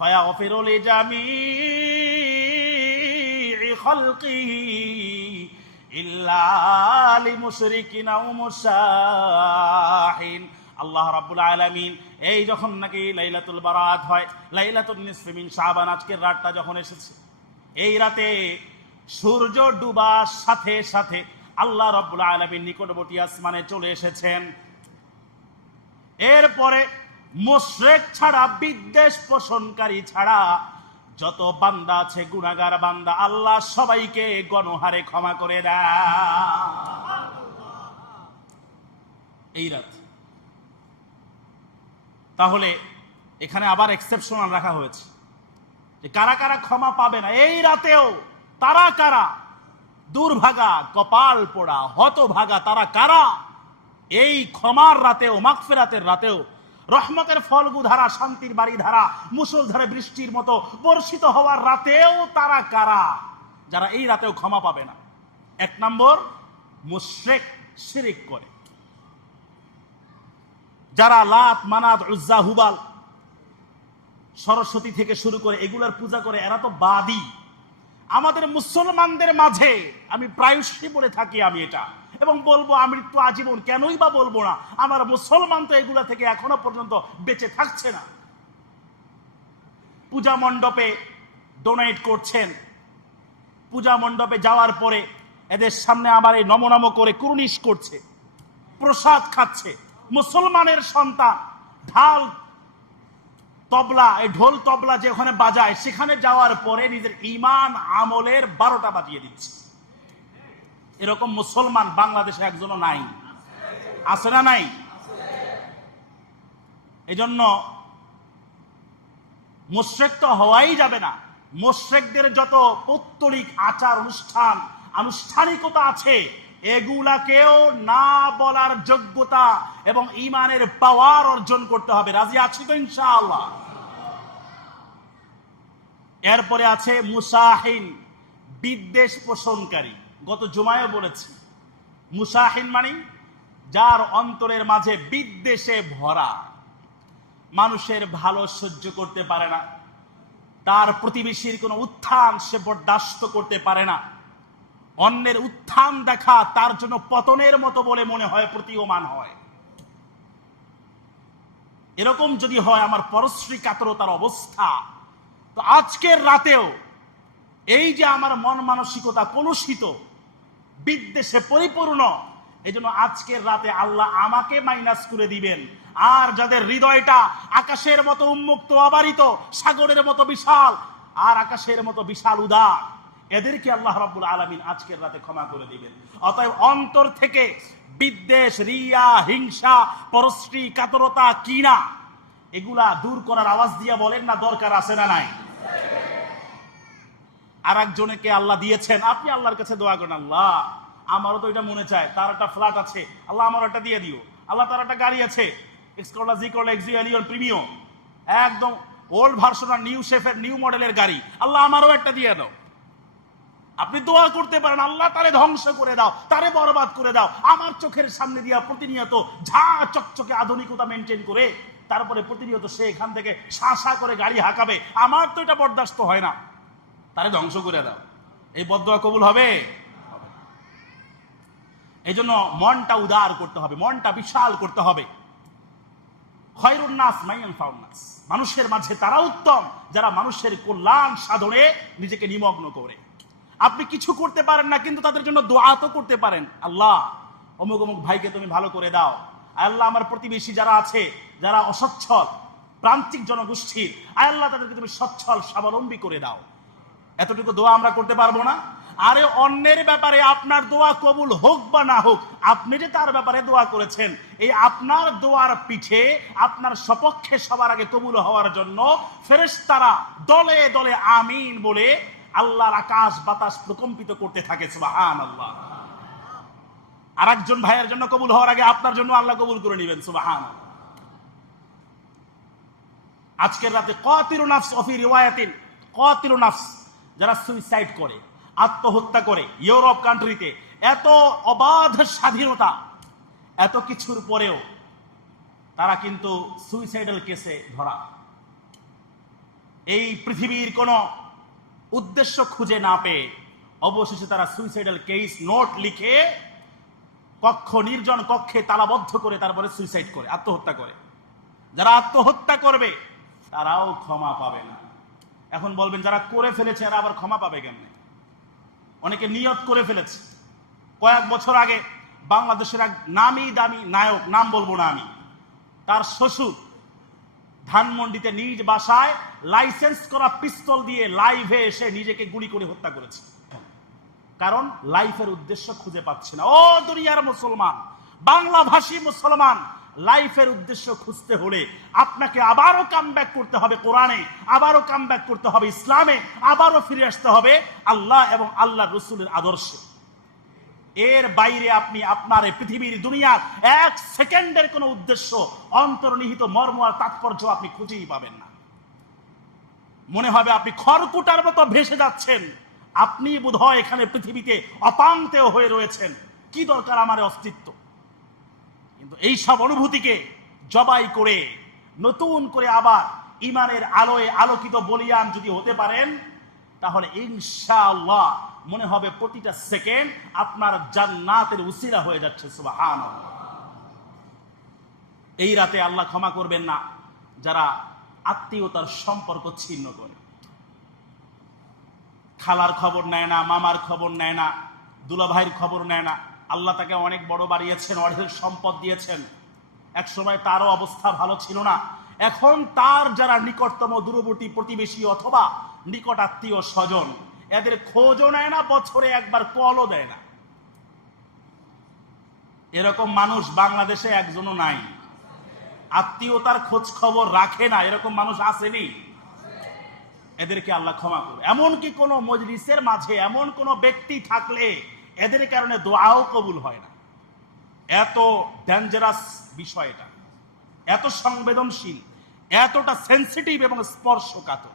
ফায়াগফিরু লিজামিই খালকিহি ইল্লা লিমুশরিকিন আও মুশাহিন। আল্লাহ রাব্বুল আলামিন এই যখন নাকি লাইলাতুল বারাত হয়, লাইলাতুন নিসফি মিন শাবান, আজকের রাতটা যখন এসেছে, এই রাতে সূর্য ডুবার সাথে সাথে আল্লাহ রাব্বুল আলামিন নিকটবর্তী আসমানে চলে এসেছেন। এরপরে মুশরিক ছাড়া, বিদ্বেষ পোষণকারী ছাড়া যত বান্দা আছে, গুনাহগার বান্দা, আল্লাহ সবাইকে গণহারে ক্ষমা করে দেয় এই রাত। তাহলে এখানে আবার এক্সেপশনাল রাখা হয়েছে যে কারা কারা ক্ষমা পাবে না এই রাতেও। তারা কারা? দুর্ভাগা, কপাল পোড়া, হতভাগা তারা কারা? এই ক্ষমার রাতেও, মাগফিরাতের রাতেও, রহমতের ফলগু ধারা, শান্তির বাড়ি ধারা মুষলধারে বৃষ্টির মতো বর্ষিত হওয়ার রাতেও তারা কারা যারা এই রাতেও ক্ষমা পাবে না? 1 নম্বর, মুশরিক, শিরক করে যারা লাত, মানাত, উজ্জা, হুবাল, সরস্বতী থেকে শুরু করে এগুলার পূজা করে, এরা তো বাদী। আমাদের মুসলমানদের মাঝে আমি প্রায়শই বলে থাকি আমি এটা, এবং বলবো আমৃত্যু আজীবন, কেনই বা বলবো না, আমার মুসলমান তো এগুলা থেকে এখনো পর্যন্ত বেঁচে থাকছে না। পূজা মণ্ডপে ডোনেট করছেন, পূজা মণ্ডপে যাওয়ার পরে এদের সামনে আবার এই নমনম করে কুর্নিশ করছে, প্রসাদ খাচ্ছে। মুসলমানের সন্তান ঢাল তবলা, এই ঢোল তবলা যে ওখানে বাজায়, সেখানে যাওয়ার পরে নিজের ঈমান আমলের 12টা বাজিয়ে দিচ্ছে। এরকম মুসলমান বাংলাদেশে একজনও নাই, আছে না নাই? এজন্য মুশরিক তো হওয়াই যাবে না। মুশরিকদের যত পৌত্তলিক আচার অনুষ্ঠান আনুষ্ঠানিকতা আছে, এগুলাকেও না বলার যোগ্যতা এবং ঈমানের পাওয়ার অর্জন করতে হবে। রাজি আছি তো ইনশাআল্লাহ? এরপরে আছে মুসাহিন, বিদ্বেষ পোষণকারী। গত জুমায় বলেছি, মুসাহিন মানে যার অন্তরের মাঝে বিদ্বেষে ভরা, মানুষের ভালো সহ্য করতে পারে না, তার প্রতিবেশীর কোনো উত্থান সে বরদাস্ত করতে পারে না, অন্যের উত্থান দেখা তার জন্য পতনের মতো বলে মনে হয়, প্রতীয়মান হয়। এরকম যদি হয় আমার পরশ্রী কাতরতার অবস্থা, তো আজকের রাতেও এই যে আমার মন মানসিকতা কলুষিত, বিদ্বেষে পরিপূর্ণ, এই জন্য আজকের রাতে আল্লাহ আমাকে মাইনাস করে দিবেন। আর যাদের হৃদয়টা আকাশের মতো উন্মুক্ত, অবারিত, সাগরের মতো বিশাল আর আকাশের মতো বিশাল উদার, এদেরকে আল্লাহ রাব্বুল আলামিন আজকের রাতে ক্ষমা করে দিবেন। অতএব অন্তর থেকে বিদ্বেষ, রিয়া, হিংসা, পরশ্রী কাতরতা, কিনা, এগুলা দূর করার আওয়াজ দিয়ে বলেন না, দরকার আছে না নাই? আর একজনকে আল্লাহ দিয়েছেন, আপনি আল্লাহর কাছে দোয়া করেন, আল্লাহ আমারও তো এটা মনে চায়, তার একটা ফ্ল্যাট আছে, আল্লাহ আমার একটা দিয়ে দিও। আল্লাহ তার একটা গাড়ি আছে, এক্স করলা, জি করলা, এক্সিও, এলিয়ন, প্রিমিও, একদম ওল্ড ভার্সন আর নিউ শেফের নিউ মডেলের গাড়ি, আল্লাহ আমারও একটা দিয়ে দাও। আপনি দোয়া করতে পারেন, আল্লাহ তারে ধ্বংস করে দাও, তারে বরবাদ করে দাও। আমার চোখের সামনে দিয়া প্রতিনিয়ত ঝা চকচকে আধুনিকতা মেনটেন করে তারপরে প্রতিনিয়ত সে এখান থেকে শাঁসা করে গাড়ি হাঁকাবে, আমার তো এটা বরদাস্ত হয় না, তারে ধ্বংস করে দাও। এই বদদোয়া কবুল হবে? এই জন্য মনটা উদার করতে হবে, মনটা বিশাল করতে হবে। খয়রুন নাস মান ইয়ানফাউন নাস, মানুষের মাঝে তারা উত্তম যারা মানুষের কল্যাণ সাধনে নিজেকে নিমগ্ন করে। আপনি কিছু করতে পারেন না, কিন্তু তাদের জন্য দোয়া তো করতে পারেন, আল্লাহ অমুক অমুক ভাইকে তুমি ভালো করে দাও, আল্লাহ আমার প্রতিবেশী যারা আছে, যারা অসচ্ছল প্রান্তিক জনগোষ্ঠীর, আল্লাহ তাদেরকে তুমি সচ্ছল স্বাবলম্বী করে দাও। এতটুকু দোয়া আমরা করতে পারবো না? আরে অন্যের ব্যাপারে আপনার দোয়া কবুল হোক বা না হোক, আপনি যে তার ব্যাপারে দোয়া করেছেন, এই আপনার দোয়ার পিঠে আপনার সপক্ষে সবার আগে কবুল হওয়ার জন্য ফেরেশতারা দলে দলে আমিন বলে আল্লাহর আকাশ বাতাস প্রকম্পিত করতে থাকে। সুবহানাল্লাহ। আর একজন ভাইয়ের জন্য কবুল হওয়ার আগে আপনার জন্য আল্লাহ কবুল করে নেবেন। সুবহানাল্লাহ। আজকের রাতে কাতিলুন নাফস ফি রিওয়ায়াতিন, কাতিলুন নাফস, যারা সুইসাইড করে, আত্মহত্যা করে, ইউরোপ কান্ট্রিতে এত অবাধ স্বাধীনতা, এত কিছুর পরেও তারা কিন্তু সুইসাইডাল কেসে ধরা। এই পৃথিবীর কোন উদ্দেশ্য খুঁজে না পেয়ে অবশেষে তারা সুইসাইডাল কেস নোট লিখে কক্ষ, নির্জন কক্ষে তালাবদ্ধ করে তারপরে সুইসাইড করে, আত্মহত্যা করে। যারা আত্মহত্যা করবে তারাও ক্ষমা পাবে না। এখন বলবেন যারা করে ফেলেছে এরা আবার ক্ষমা পাবে কেমনে? অনেকে নিয়ত করে ফেলেছে। কয়েক বছর আগে বাংলাদেশের এক নামি দামি নায়ক, নাম বলবো না আমি, তার শ্বশুর ধানমন্ডিতে নিজ বাসায় লাইসেন্স করা পিস্তল দিয়ে লাইভে এসে নিজেকে গুলি করে হত্যা করেছে। কারণ লাইফের উদ্দেশ্য খুঁজে পাচ্ছে না। ও দুনিয়ার মুসলমান, বাংলাভাষী মুসলমান, লাইফের উদ্দেশ্য খুঁজতে হলে আপনাকে আবারও কামব্যাক করতে হবে কোরআনে, আবারও কামব্যাক করতে হবে ইসলামে, আবারও ফিরে আসতে হবে আল্লাহ এবং আল্লাহ রসুলের আদর্শে। এর বাইরে আপনি আপনার এই পৃথিবীর দুনিয়ার এক সেকেন্ডের কোন উদ্দেশ্য, অন্তর্নিহিত মর্ম আর তাৎপর্য আপনি খুঁজেই পাবেন না। মনে হবে আপনি খড়কুটার মতো ভেসে যাচ্ছেন, আপনি বোধহয় এখানে পৃথিবীতে অপাঙ্ক্তেয় হয়ে রয়েছেন, কি দরকার আমার অস্তিত্ব। কিন্তু এই সব অনুভূতিকে জবাই করে নতুন করে আবার ইমানের আলোয় আলোকিত বলিয়ান যদি হতে পারেন, তাহলে ইনশাআল্লাহ মনে হবে প্রতিটা সেকেন্ড আপনার জান্নাতের উসিলা হয়ে যাচ্ছে। সুবহানাল্লাহ। এই রাতে আল্লাহ ক্ষমা করবেন না যারা আত্মীয়তার সম্পর্ক ছিন্ন করে, খালার খবর নেয় না, মামার খবর নেয় না, দুলাভাইয়ের খবর নেয় না। আল্লাহ তাকে অনেক বড় বাড়িয়েছেন, অঢেল সম্পদ দিয়েছেন। এক সময় তারও অবস্থা ভালো ছিল না। এখন তার যারা নিকটতম দূরবর্তী প্রতিবেশী অথবা নিকট আত্মীয় স্বজন, এদের খোঁজও নেয় না, বছরে একবার কলও দেয় না। এরকম মানুষ বাংলাদেশে একজনও নাই। আত্মীয়তার খোঁজ খবর রাখে না, এরকম মানুষ আসেনি। এদেরকে আল্লাহ ক্ষমা করবে। এমনকি কোন মজলিসের মাঝে এমন কোন ব্যক্তি থাকলে এদের কারণে দোয়াও কবুল হয় না। এত ডেঞ্জারাস বিষয় এটা, এত সংবেদনশীল, এতটা সেন্সিটিভ এবং স্পর্শকাতর।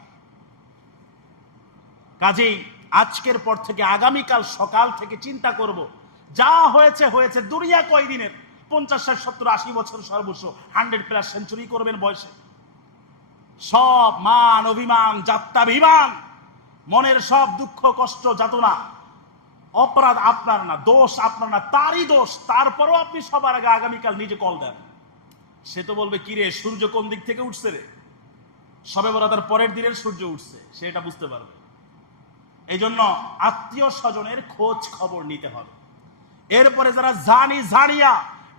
কাজেই আজকের পর থেকে আগামীকাল সকাল থেকে চিন্তা করব, যা হয়েছে হয়েছে। দুনিয়া কয়দিনের? 50, 60, 70, 80 বছর সর্বোচ্চ 100+ সেঞ্চুরি করবেন বয়সে। সব মান অভিমান যাত্রাভিমান, মনের সব দুঃখ কষ্ট যাতনা, অপরাধ আপনার না, দোষ আপনার না, তারই দোষ। তারপরও আপনি সবার আগে আগামীকাল নিজে কল দেন। সে তো বলবে, কিরে সূর্য কোন দিক থেকে উঠছে রে? সবে বরাতের পরের দিনের সূর্য উঠছে, সে এটা বুঝতে পারবে। এই জন্য আত্মীয় স্বজনের খোঁজ খবর নিতে হবে। এরপরে যারা জানিয়া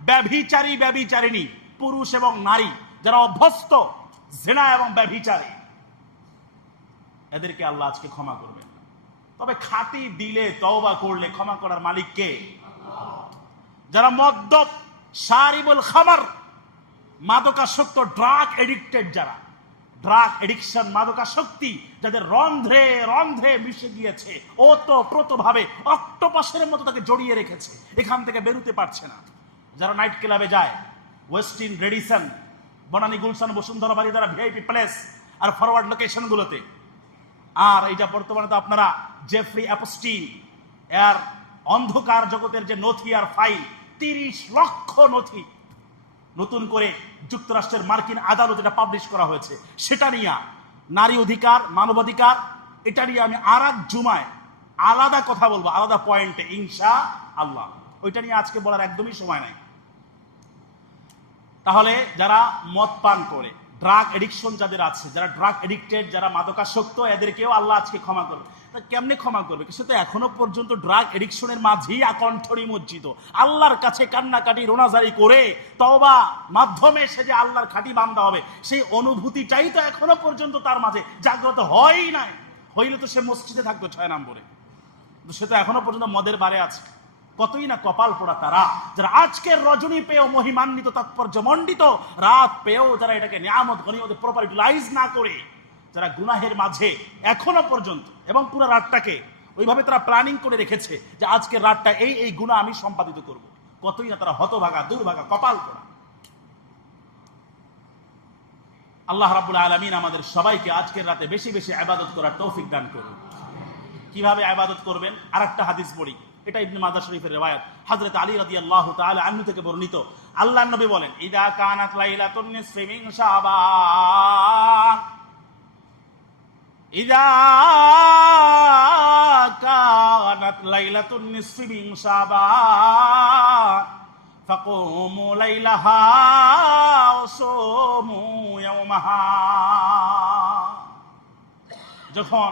ব্যভিচারী ব্যভিচারিণী পুরুষ এবং নারী যারা অভ্যস্ত জিনা এবং ব্যভিচারী, এদেরকে আল্লাহ আজকে ক্ষমা করবেন। তবে খাঁটি দিলে তওবা করলে ক্ষমা করার মালিক কে? যারা মদ্যপ, শারিবুল খামার, মাদকাসক্ত, ড্রাগ এডিক্টেড, যারা ড্রাগ এডিকশন, মাদকাসক্তি যাদের রন্ধ্রে রন্ধ্রে মিশে গিয়েছে, ওতপ্রোতভাবে অক্টোপাসের মতো তাকে জড়িয়ে রেখেছে, এখান থেকে বেরোতে পারছে না। যারা নাইট ক্লাবে যায়, ওয়েস্টিন, রেডিসন, বনানী, গুলশান, বসুন্ধরা বাড়ি, যারা ভিআইপি প্লেস আর ফরওয়ার্ড লোকেশন গুলোতে, আর এইটা বর্তমানে তো আপনারা জেফ্রি অ্যাপস্টিন এর অন্ধকার জগতের যে নথি আর ফাইল, 30 লক্ষ নথি নতুন করে যুক্তরাষ্ট্রের মার্কিন আদালত এটা পাবলিশ করা হয়েছে। সেটা নিয়ে নারী অধিকার, মানবাধিকার, এটা নিয়ে আমি আর এক জুমায় আলাদা কথা বলবো, আলাদা পয়েন্টে ইনশাআল্লাহ। ওইটা নিয়ে আজকে বলার একদমই সময় নাই। তাহলে যারা মদ পান করে, ড্রাগ এডিকশন যাদের আছে, যারা ড্রাগ এডিক্টেড, যারা মাদকাসক্ত, এদেরকেও আল্লাহ আজকে ক্ষমা করবে। তা কেমনে ক্ষমা করবে? সে তো এখনো পর্যন্ত ড্রাগ এডিকশনের মাঝেই আকণ্ঠ নিমজ্জিত। আল্লাহর কাছে কান্নাকাটি রোনাজারি করে তওবা মাধ্যমে সে যে আল্লাহর খাঁটি বান্দা হবে, সেই অনুভূতিটাই তো এখনো পর্যন্ত তার মাঝে জাগ্রত হয়ই নাই। হইলে তো সে মসজিদে থাকতো 6 নম্বরে, কিন্তু সে তো এখনো পর্যন্ত মদের বারে আছে। কতই না কপাল পোড়া তারা, যারা আজকের রজনী পেয়েও মহিমান্বিত, তাৎপর্য মণ্ডিত রাত পেয়েও যারা এটাকে নিয়ামত গনিমতে প্রপার ইউটিলাইজ না করে, যারা গুনাহের মাঝে এখনো পর্যন্ত, এবং পুরো রাতটাকে ওইভাবে তারা প্ল্যানিং করে রেখেছে যে আজকের রাতটা এই গুনাহ আমি সম্পাদিত করব। কতই না তারা হতভাগা, দুর্ভাগা, কপাল পোড়া। আল্লাহ রাব্বুল আলামিন আমাদের সবাইকে আজকের রাতে বেশি বেশি ইবাদত করার তৌফিক দান করুন। কিভাবে ইবাদত করবেন? আরেকটা হাদিস পড়ি, এটা ইবনে মাজাহ শরীফের রিওয়ায়াত, হযরত আলী রাদিয়াল্লাহু তাআলা আনহু থেকে বর্ণিত। আল্লাহর নবী বলেন, ইদা কানাত লাইলাতুন নিসফি মিন শাবান, ইদা কানাত লাইলাতুন নিসফি মিন শাবান ফাকুমু লাইলাহা ওয়া সুমু ইয়াওমাহা। যখন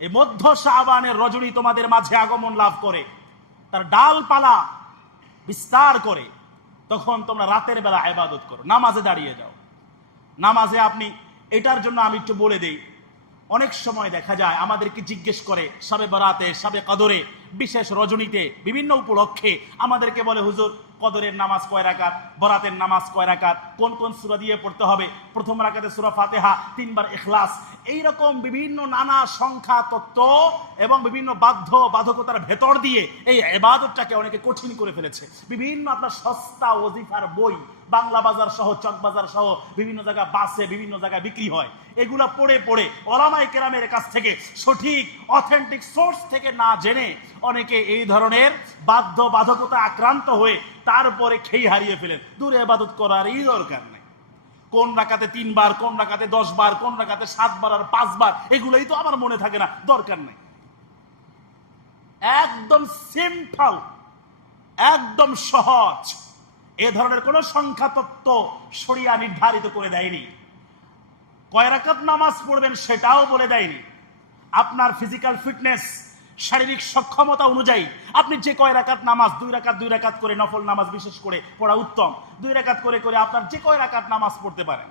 এই মধ্য শাবানের রজনী তোমাদের মাঝে আগমন লাভ করে, তার ডালপালা বিস্তার করে, তখন তোমরা রাতের বেলা ইবাদত করো, নামাজে দাঁড়িয়ে যাও। নামাজে আপনি, এটার জন্য আমি একটু বলে দেই, অনেক সময় দেখা যায় আমাদেরকে জিজ্ঞেস করে শবে বরাতে, শবে কদরে, বিশেষ রজনীতে, বিভিন্ন উপলক্ষে আমাদেরকে বলে, হুজুর কদরের নামাজ কয় রাকাত, বরাতের নামাজ কয় রাকাত, কোন কোন সূরা দিয়ে পড়তে হবে, প্রথম রাকাতে সূরা ফাতিহা, 3 বার ইখলাস, এইরকম বিভিন্ন নানা সংখ্যা তত্ত্ব এবং বিভিন্ন বাধ্যকতার ভেতর দিয়ে এই ইবাদতটাকে অনেকে কঠিন করে ফেলেছে। বিভিন্ন আপনার সস্তা ওজিফার বই বাংলা বাজার সহ, চক বাজার সহ বিভিন্ন জায়গায় বাসে, বিভিন্ন জায়গায় বিক্রি হয়। এগুলা পড়ে পড়ে ওলামায়ে কেরামের কাছ থেকে সঠিক অথেন্টিক সোর্স থেকে না জেনে অনেকে এই ধরনের বাধ্যকতা আক্রান্ত হয়ে তারপরে খেই হারিয়ে ফেলেন। দূরে ইবাদত করারই দরকার নেই। কোন রাকাতে 3 বার, কোন রাকাতে 10 বার, কোন রাকাতে 7 বার আর 5 বার, এগুলোই তো আমার মনে থাকে না, দরকার নেই। একদম সিম্পল, একদম সহজ। এ ধরনের কোন সংখ্যা তত্ত্ব শরিয়া নির্ধারিত করে দেয়নি। কয় রাকাত নামাজ পড়বেন সেটাও বলে দেয়নি। আপনার ফিজিক্যাল ফিটনেস, শারীরিক সক্ষমতা অনুযায়ী আপনি যে কয় রাকাত নামাজ, 2 রাকাত করে নফল নামাজ বিশেষ করে পড়া উত্তম। 2 রাকাত করে করে আপনার যে কয় রাকাত নামাজ পড়তে পারেন।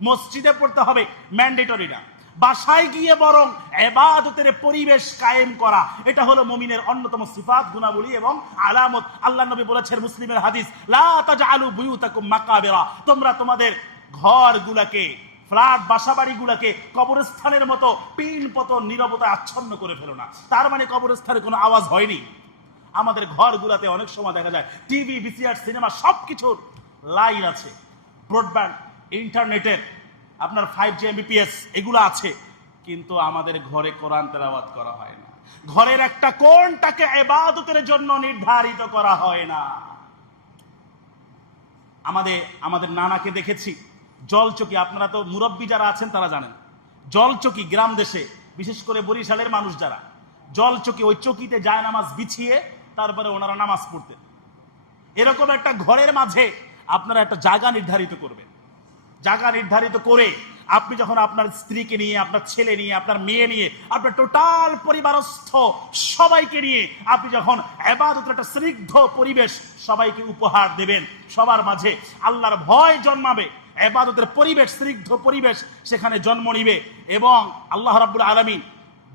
মসজিদে পড়তে হবে, ম্যান্ডেটরি না। বাসায় গিয়ে বরং ইবাদতের পরিবেশ কায়েম করা, এটা হলো মুমিনের অন্যতম সিফাত, গুণাবলী এবং আলামত। আল্লাহ নবী বলেছেন মুসলিমের হাদিস, লা তাজআলু বুয়ুতাকুম মাকাবিরা, তোমরা তোমাদের ঘরগুলোকে, ফ্ল্যাট বাসাবাড়িগুলোকে কবরস্থানের মতো পিন পতন নীরবতা আচ্ছন্ন করে ফেলো না। তার মানে কবরস্থানে কোনো আওয়াজ হয়নি। আমাদের ঘরগুলোতে অনেক সময় দেখা যায় টিভি, ভিসিআর, সিনেমা সবকিছুর লাইন আছে, ব্রডব্যান্ড, ইন্টারনেটের আপনার 5G Mbps এগুলো আছে, কিন্তু আমাদের ঘরে কোরআন তেলাওয়াত করা হয় না। ঘরের একটা কোণটাকে ইবাদতের জন্য নির্ধারিত করা হয় না। আমাদের নানাকে দেখেছি জলচকি, আপনারা তো মুরব্বী যারা আছেন তারা জানেন, জলচকি গ্রাম দেশে বিশেষ করে বরিশালের মানুষ যারা, জলচকি, ওই চকিতে যায় নামাজ বিছিয়ে তারপরে ওনারা নামাজ পড়তেন। এরকম একটা ঘরের মাঝে আপনারা একটা জায়গা নির্ধারিত করবেন। জায়গা নির্ধারিত করে আপনি যখন আপনার স্ত্রীকে নিয়ে, আপনার ছেলে নিয়ে, আপনার মেয়ে নিয়ে, আপনার টোটাল পরিবারস্থ সবাইকে নিয়ে আপনি যখন ইবাদতের একটা স্নিগ্ধ পরিবেশ সবাইকে উপহার দেবেন, সবার মাঝে আল্লাহর ভয় জন্মাবে, ইবাদতের পরিবেশ, স্নিগ্ধ পরিবেশ সেখানে জন্ম নিবে, এবং আল্লাহ রাব্বুল আলামিন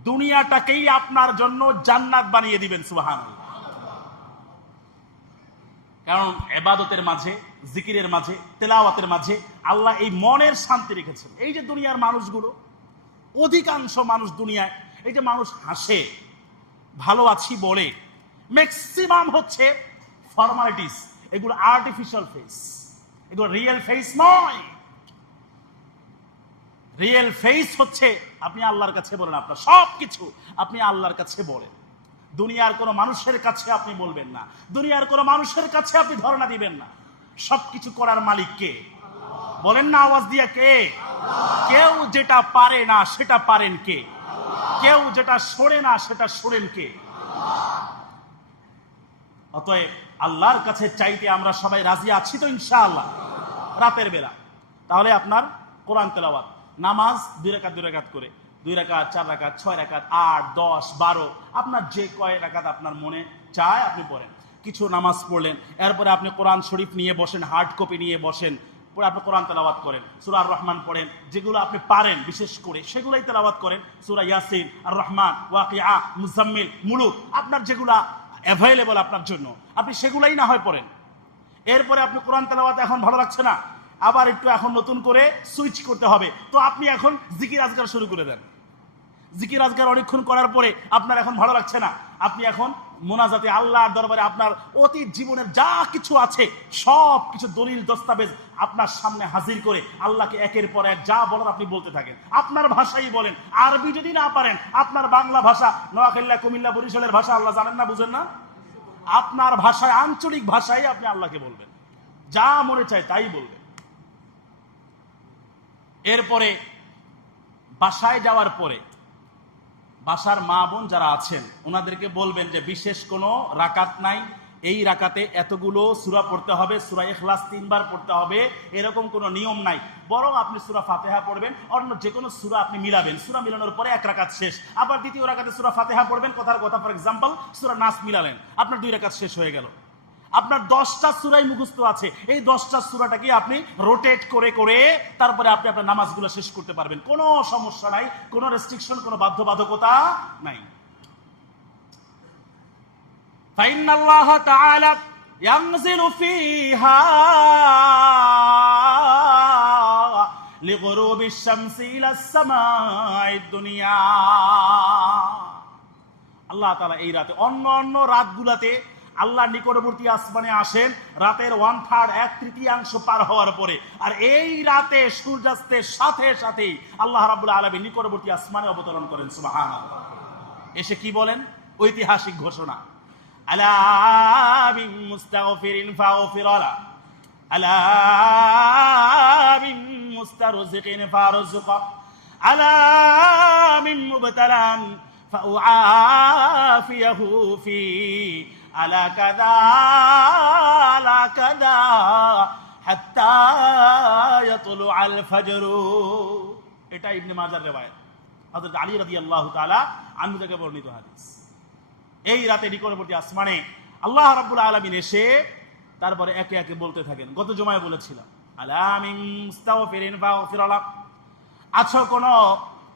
দুনিয়াটাকেই আপনার জন্য জান্নাত বানিয়ে দিবেন। সুবহানাল্লাহ। কারণ ইবাদতের মাঝে, জিকিরের মাঝে, তেলাওয়াতের মাঝে আল্লাহ এই মনের শান্তি রেখেছেন। এই যে দুনিয়ার মানুষগুলো, অধিকাংশ মানুষ দুনিয়ায়, এই যে মানুষ হাসে, ভালো আছি বলে, ম্যাক্সিমাম হচ্ছে ফর্মালিটিস, এগুলো আর্টিফিশিয়াল ফেস, এগুলো রিয়েল ফেস নয়। রিয়েল ফেস হচ্ছে আপনি আল্লাহর কাছে বলেন, আপনার সবকিছু আপনি আল্লাহর কাছে বলেন। দুনিয়ার কোনো মানুষের কাছে আপনি বলবেন না, দুনিয়ার কোনো মানুষের কাছে আপনি ধারণা দিবেন না। সবকিছু করার মালিক কে? বলেন না আওয়াজ দিয়ে, কে? কেউ যেটা পারে না সেটা পারেন কে? কেউ যেটা সরে না সেটা সরেন কে? অতএব আল্লাহর কাছে চাইতে আমরা সবাই রাজি আছি তো ইনশাআল্লাহ? রাতের বেলা তাহলে আপনার কোরআন তেলাওয়াত, নামাজ 2 রাকাত করে, 2 রাকাত, 4 রাকাত, 6 রাকাত, 8, 10, 12, আপনার যে কয় রাকাত আপনার মনে চায় আপনি পড়েন। কিছু নামাজ পড়লেন, এরপরে আপনি কোরআন শরীফ নিয়ে বসেন, হার্ড কপি নিয়ে বসেন, পরে আপনি কোরআন তেলাওয়াত করেন, সূরা আর রহমান পড়েন, যেগুলো আপনি পারেন বিশেষ করে সেগুলোই তেলাওয়াত করেন। সূরা ইয়াসিন, আর রহমান, ওয়াকিয়া, মুজাম্মিল, মুলুক, আপনার যেগুলা অ্যাভেলেবল আপনার জন্য আপনি সেগুলাই না হয় পড়েন। এরপরে আপনি কোরআন তেলাওয়াত এখন ভালো লাগছে না, আবার একটু এখন নতুন করে সুইচ করতে হবে, তো আপনি এখন জিকির আজকার শুরু করে দেন। জিকির আজকার অনেকক্ষণ করার পরে আপনার এখন ভালো লাগছে না, আপনি এখন মোনাজাতে আল্লাহর দরবারে আপনার অতীত জীবনের যা কিছু আছে সব কিছু দলিল দস্তাবেজ আপনার সামনে হাজির করে আল্লাহকে একের পর এক যা বলার আপনি বলতে থাকেন। আপনার ভাষাই বলেন, আরবি যদি না পারেন আপনার বাংলা ভাষা, নোয়াখালী, কুমিল্লা, বরিশালের ভাষা আল্লাহ জানেন না, বুঝেন না, আপনার ভাষায়, আঞ্চলিক ভাষায় আপনি আল্লাহকে বলবেন, যা মনে চায় তাই বলবেন। এরপরে বাসায় যাওয়ার পরে বাসার মা বোন যারা আছেন ওনাদেরকে বলবেন যে বিশেষ কোনো রাকাত নাই, এই রাকাতে এতগুলো সূরা পড়তে হবে, সূরা ইখলাস 3 বার পড়তে হবে, এরকম কোনো নিয়ম নাই। বরং আপনি সূরা ফাতিহা পড়বেন, অন্য যে কোনো সূরা আপনি মিলাবেন, সূরা মিলানোর পরে 1 রাকাত শেষ, আবার দ্বিতীয় রাকাতে সূরা ফাতিহা পড়বেন, কথার কথা, ফর এক্সাম্পল সূরা নাস মিলালেন, আপনার 2 রাকাত শেষ হয়ে গেল। আপনার 10টা সূরাই মুখস্থ আছে, এই 10টা সূরাটাকে আপনি রোটেট করে করে তারপরে আপনি আপনার নামাজগুলো শেষ করতে পারবেন, কোনো সমস্যা নাই, কোনো রেস্ট্রিকশন, কোনো বাধ্যবাধকতা নাই। ফাইনাল্লাহ তাআলা ইয়ানজিলু ফিহা লিগুরুবিশ শামসি ইলাস সামাঈদ দুনিয়া। আল্লাহ তাআলা এই রাতে, অন্য রাতগুলোতে আল্লাহ নিকটবর্তী আসমানে আসেন রাতের 1/3, 1/3 পার হওয়ার পরে, আর এই রাতে সূর্যাস্তের সাথে সাথেই আল্লাহ রাব্বুল আলামিন নিকটবর্তী আসমানে অবতরণ করেন। সুবহানাল্লাহ। এসে কি বলেন? ঐতিহাসিক ঘোষণা, আলা বিন মুস্তাগফিরিন ফাগফির লা, আলা বিন মুস্তারজিকিন ফারজুক, আলা মিন মুবতালান ফাউআফিয়াহু ফি, আলা কাযা আলা কাযা হাত্তা ইয়াতলু আল ফজর। এটা ইবনে মাজার রিওয়ায়াত, হযরত আলী রাদিয়াল্লাহু তাআলা আনহু থেকে বর্ণিত হাদিস। এই রাতে নিকটবর্তী আসমানে আল্লাহ রাব্বুল আলামিন এসে তারপরে একে একে বলতে থাকেন। গত জুমায় বলেছিলাম, আলা মিন মুস্তাগফিরিন ফাগফির লাহ, আছো কোন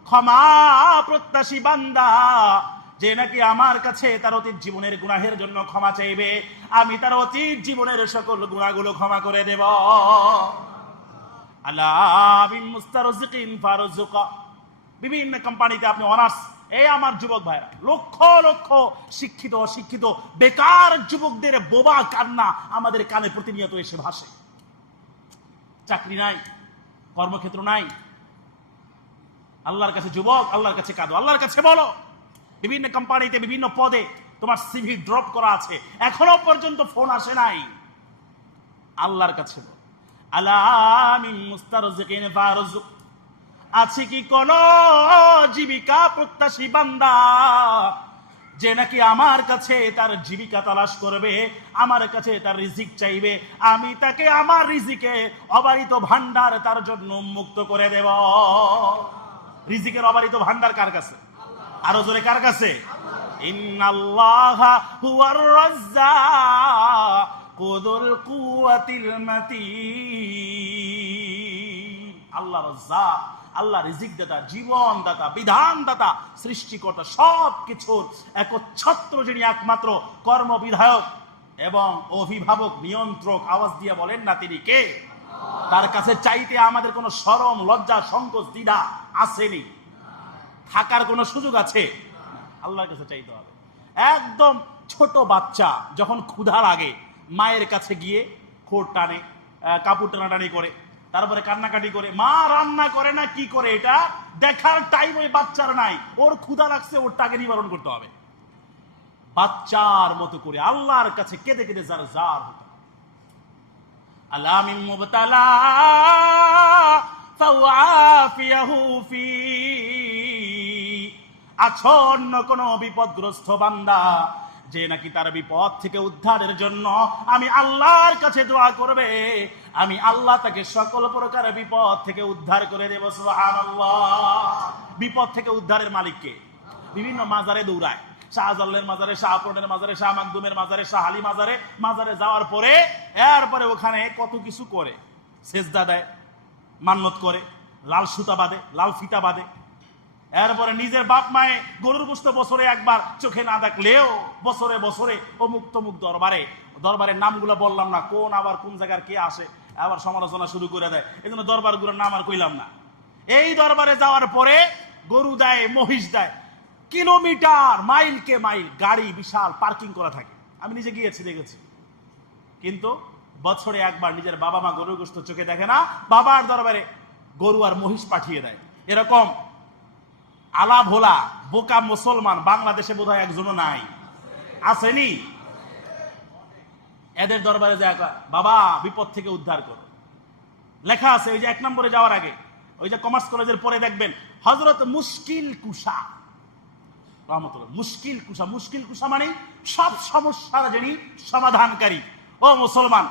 ক্ষমা প্রত্যাশী বান্দা যে নাকি আমার কাছে তার অতীত জীবনের গুনাহের জন্য ক্ষমা চাইবে, আমি তার অতীত জীবনের সকল গুনাহগুলো ক্ষমা করে দেব। আলা মিন মুস্তারজিকিন ফারজুক, বিভিন্ন কোম্পানিতে আপনি অনার্স, এই আমার যুবক ভাইরা, লক্ষ লক্ষ শিক্ষিত অশিক্ষিত বেকার যুবকদের বোবা কান্না আমাদের কানে প্রতিনিয়ত এসে ভাসে। চাকরি নাই, কর্মক্ষেত্র নাই, আল্লাহর কাছে যুবক, আল্লাহর কাছে কাঁদো, আল্লাহর কাছে বলো। বিভিন্ন কোম্পানিতে বিভিন্ন পদে তোমার সিভি ড্রপ করা আছে, এখনো পর্যন্ত ফোন আসে নাই, আল্লাহর কাছে বলো। আলা মিন মুস্তারজিকিন ফারজুক, আছে কি কোন জীবিকা প্রত্যাশী বান্দা যে নাকি আমার কাছে তার জীবিকা তালাশ করবে, আমার কাছে তার রিজিক চাইবে, আমি তাকে আমার রিজিকে অবারিত ভান্ডার তার জন্য মুক্ত করে দেব। রিজিকের অবারিত ভান্ডার কার কাছে? আরো জোরে কার কাছে? ইন্নাল্লাহা হুয়ার রাজ্জাকু যুল কুওয়াতিল মাতিন। আল্লাহ রাজ্জাক, আল্লাহ রিজিক দাতা, জীবন দাতা, বিধান দাতা, সৃষ্টিকর্তা, সব কিছুর একচ্ছত্র যিনি একমাত্র কর্মবিধায়ক এবং অভিভাবক, নিয়ন্ত্রক, আওয়াজ দিয়ে বলেন না তিনি কে? তার কাছে চাইতে আমাদের কোনো শরম, লজ্জা, সংকোচ, দ্বিধা আসেনি, থাকার কোনো সুযোগ আছে? আল্লাহর কাছে চাইতে হবে। একদম ছোট বাচ্চা যখন ক্ষুধা লাগে মায়ের কাছে গিয়ে খোর টানে, কাপড় টানাটানি করে, তারপরে কান্নাকাটি করে, মা রান্না করে না কি করে, এটা দেখার টাইম ওই বাচ্চার নাই। ওর ক্ষুধা লাগছে, ওর টাকে নিবারণ করতে হবে। বাচ্চার মতো করে আল্লাহর কাছে কেঁদে কেঁদে যার যার হতে হবে। আলা মিন মুবতালা ফাওয়াফিয়াহু ফি, আছো অন্য কোন বিপদগ্রস্ত বান্দা যে নাকি তার বিপদ থেকে উদ্ধারের জন্য আমি আল্লাহর কাছে দোয়া করবে, আমি আল্লাহ তাকে সকল প্রকার বিপদ থেকে উদ্ধার করে দেব। সুবহানাল্লাহ। বিপদ থেকে উদ্ধারের মালিককে বিভিন্ন মাজারে দৌড়ায়, শাহজালালের মাজারে, শাহপুরের মাজারে, শাহ মাকদুমের মাজারে, শাহ আলী মাজারে, মাজারে যাওয়ার পরে এরপরে ওখানে কত কিছু করে, সেজদা দেয়, মান্নত করে, লাল সুতা বাঁধে, লাল ফিতা বাঁধে, এরপরে নিজের বাপ মায়ে গরুর গোশত বছরে একবার চোখে না দেখলেও বছরে বছরে অমুক তমুক দরবারে, দরবারের নামগুলো বললাম না, কোন আবার কোন জায়গার কে আসে, আবার সমালোচনা শুরু করে দেয়, এই জন্য দরবারগুলোর নাম আর কইলাম না। এই দরবারে যাওয়ার পরে গরু দেয়, মহিষ দেয়, কিলোমিটার মাইলকে মাইল গাড়ি বিশাল পার্কিং করা থাকে। আমি নিজে গিয়েছি, দেখেছি। কিন্তু বছরে একবার নিজের বাবা মা গরুর গোশত চোখে দেখে না, বাবার দরবারে গরু আর মহিষ পাঠিয়ে দেয়। এরকম আলা ভোলা বোকা মুসলমান বাংলাদেশে বোধহয় একজনও নাই, আসেনি? এদের দরবারে যায়, বাবা বিপদ থেকে উদ্ধার করো। লেখা আছে ওই যে 1 নম্বরে যাওয়ার আগে, ওই যে কমার্স কলেজের পরে দেখবেন হযরত মুশকিল কুশা রহমতুল্লাহ। মুশকিল কুশা, মুশকিল কুশা মানে সব সমস্যার যিনি সমাধানকারী। ও মুসলমান,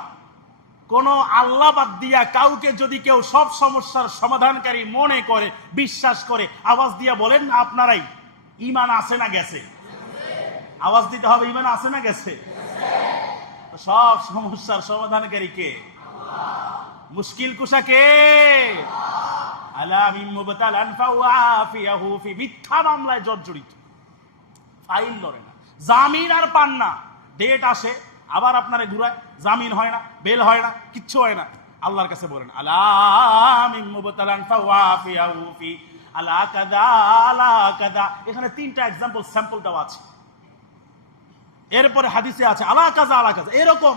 কোন আল্লাহ বাদ দিয়া কাউকে যদি কেউ সব সমস্যার সমাধানকারী মনে করে, বিশ্বাস করে, আওয়াজ দিয়া বলেন না আপনারাই, ঈমান আছে না গেছে? আওয়াজ দিতে হবে, ঈমান আছে না গেছে? সব সমস্যার সমাধানকারী কে? মুশকিল কুশা কে? আলা মিন মুবতালান ফাওয়াফিয়াহু ফি, মিথ্যা মামলায় জর্জরিত, ফাইল লড়ে না, জামিন আর পান না, ডেট আসে আবার আপনারে ঘুরায়, জামিন হয় না, বেল হয় না, কিচ্ছু হয় না। আল্লাহর কাছে বলেন আলা মিন মুবতালান ফাওয়াফিয়াহু ফি, আলা কাযা আলা কাযা। এখানে 3টা एग्जांपल স্যাম্পল দেওয়া আছে, এরপরে হাদিসে আছে আলা কাযা আলা কাযা। এরকম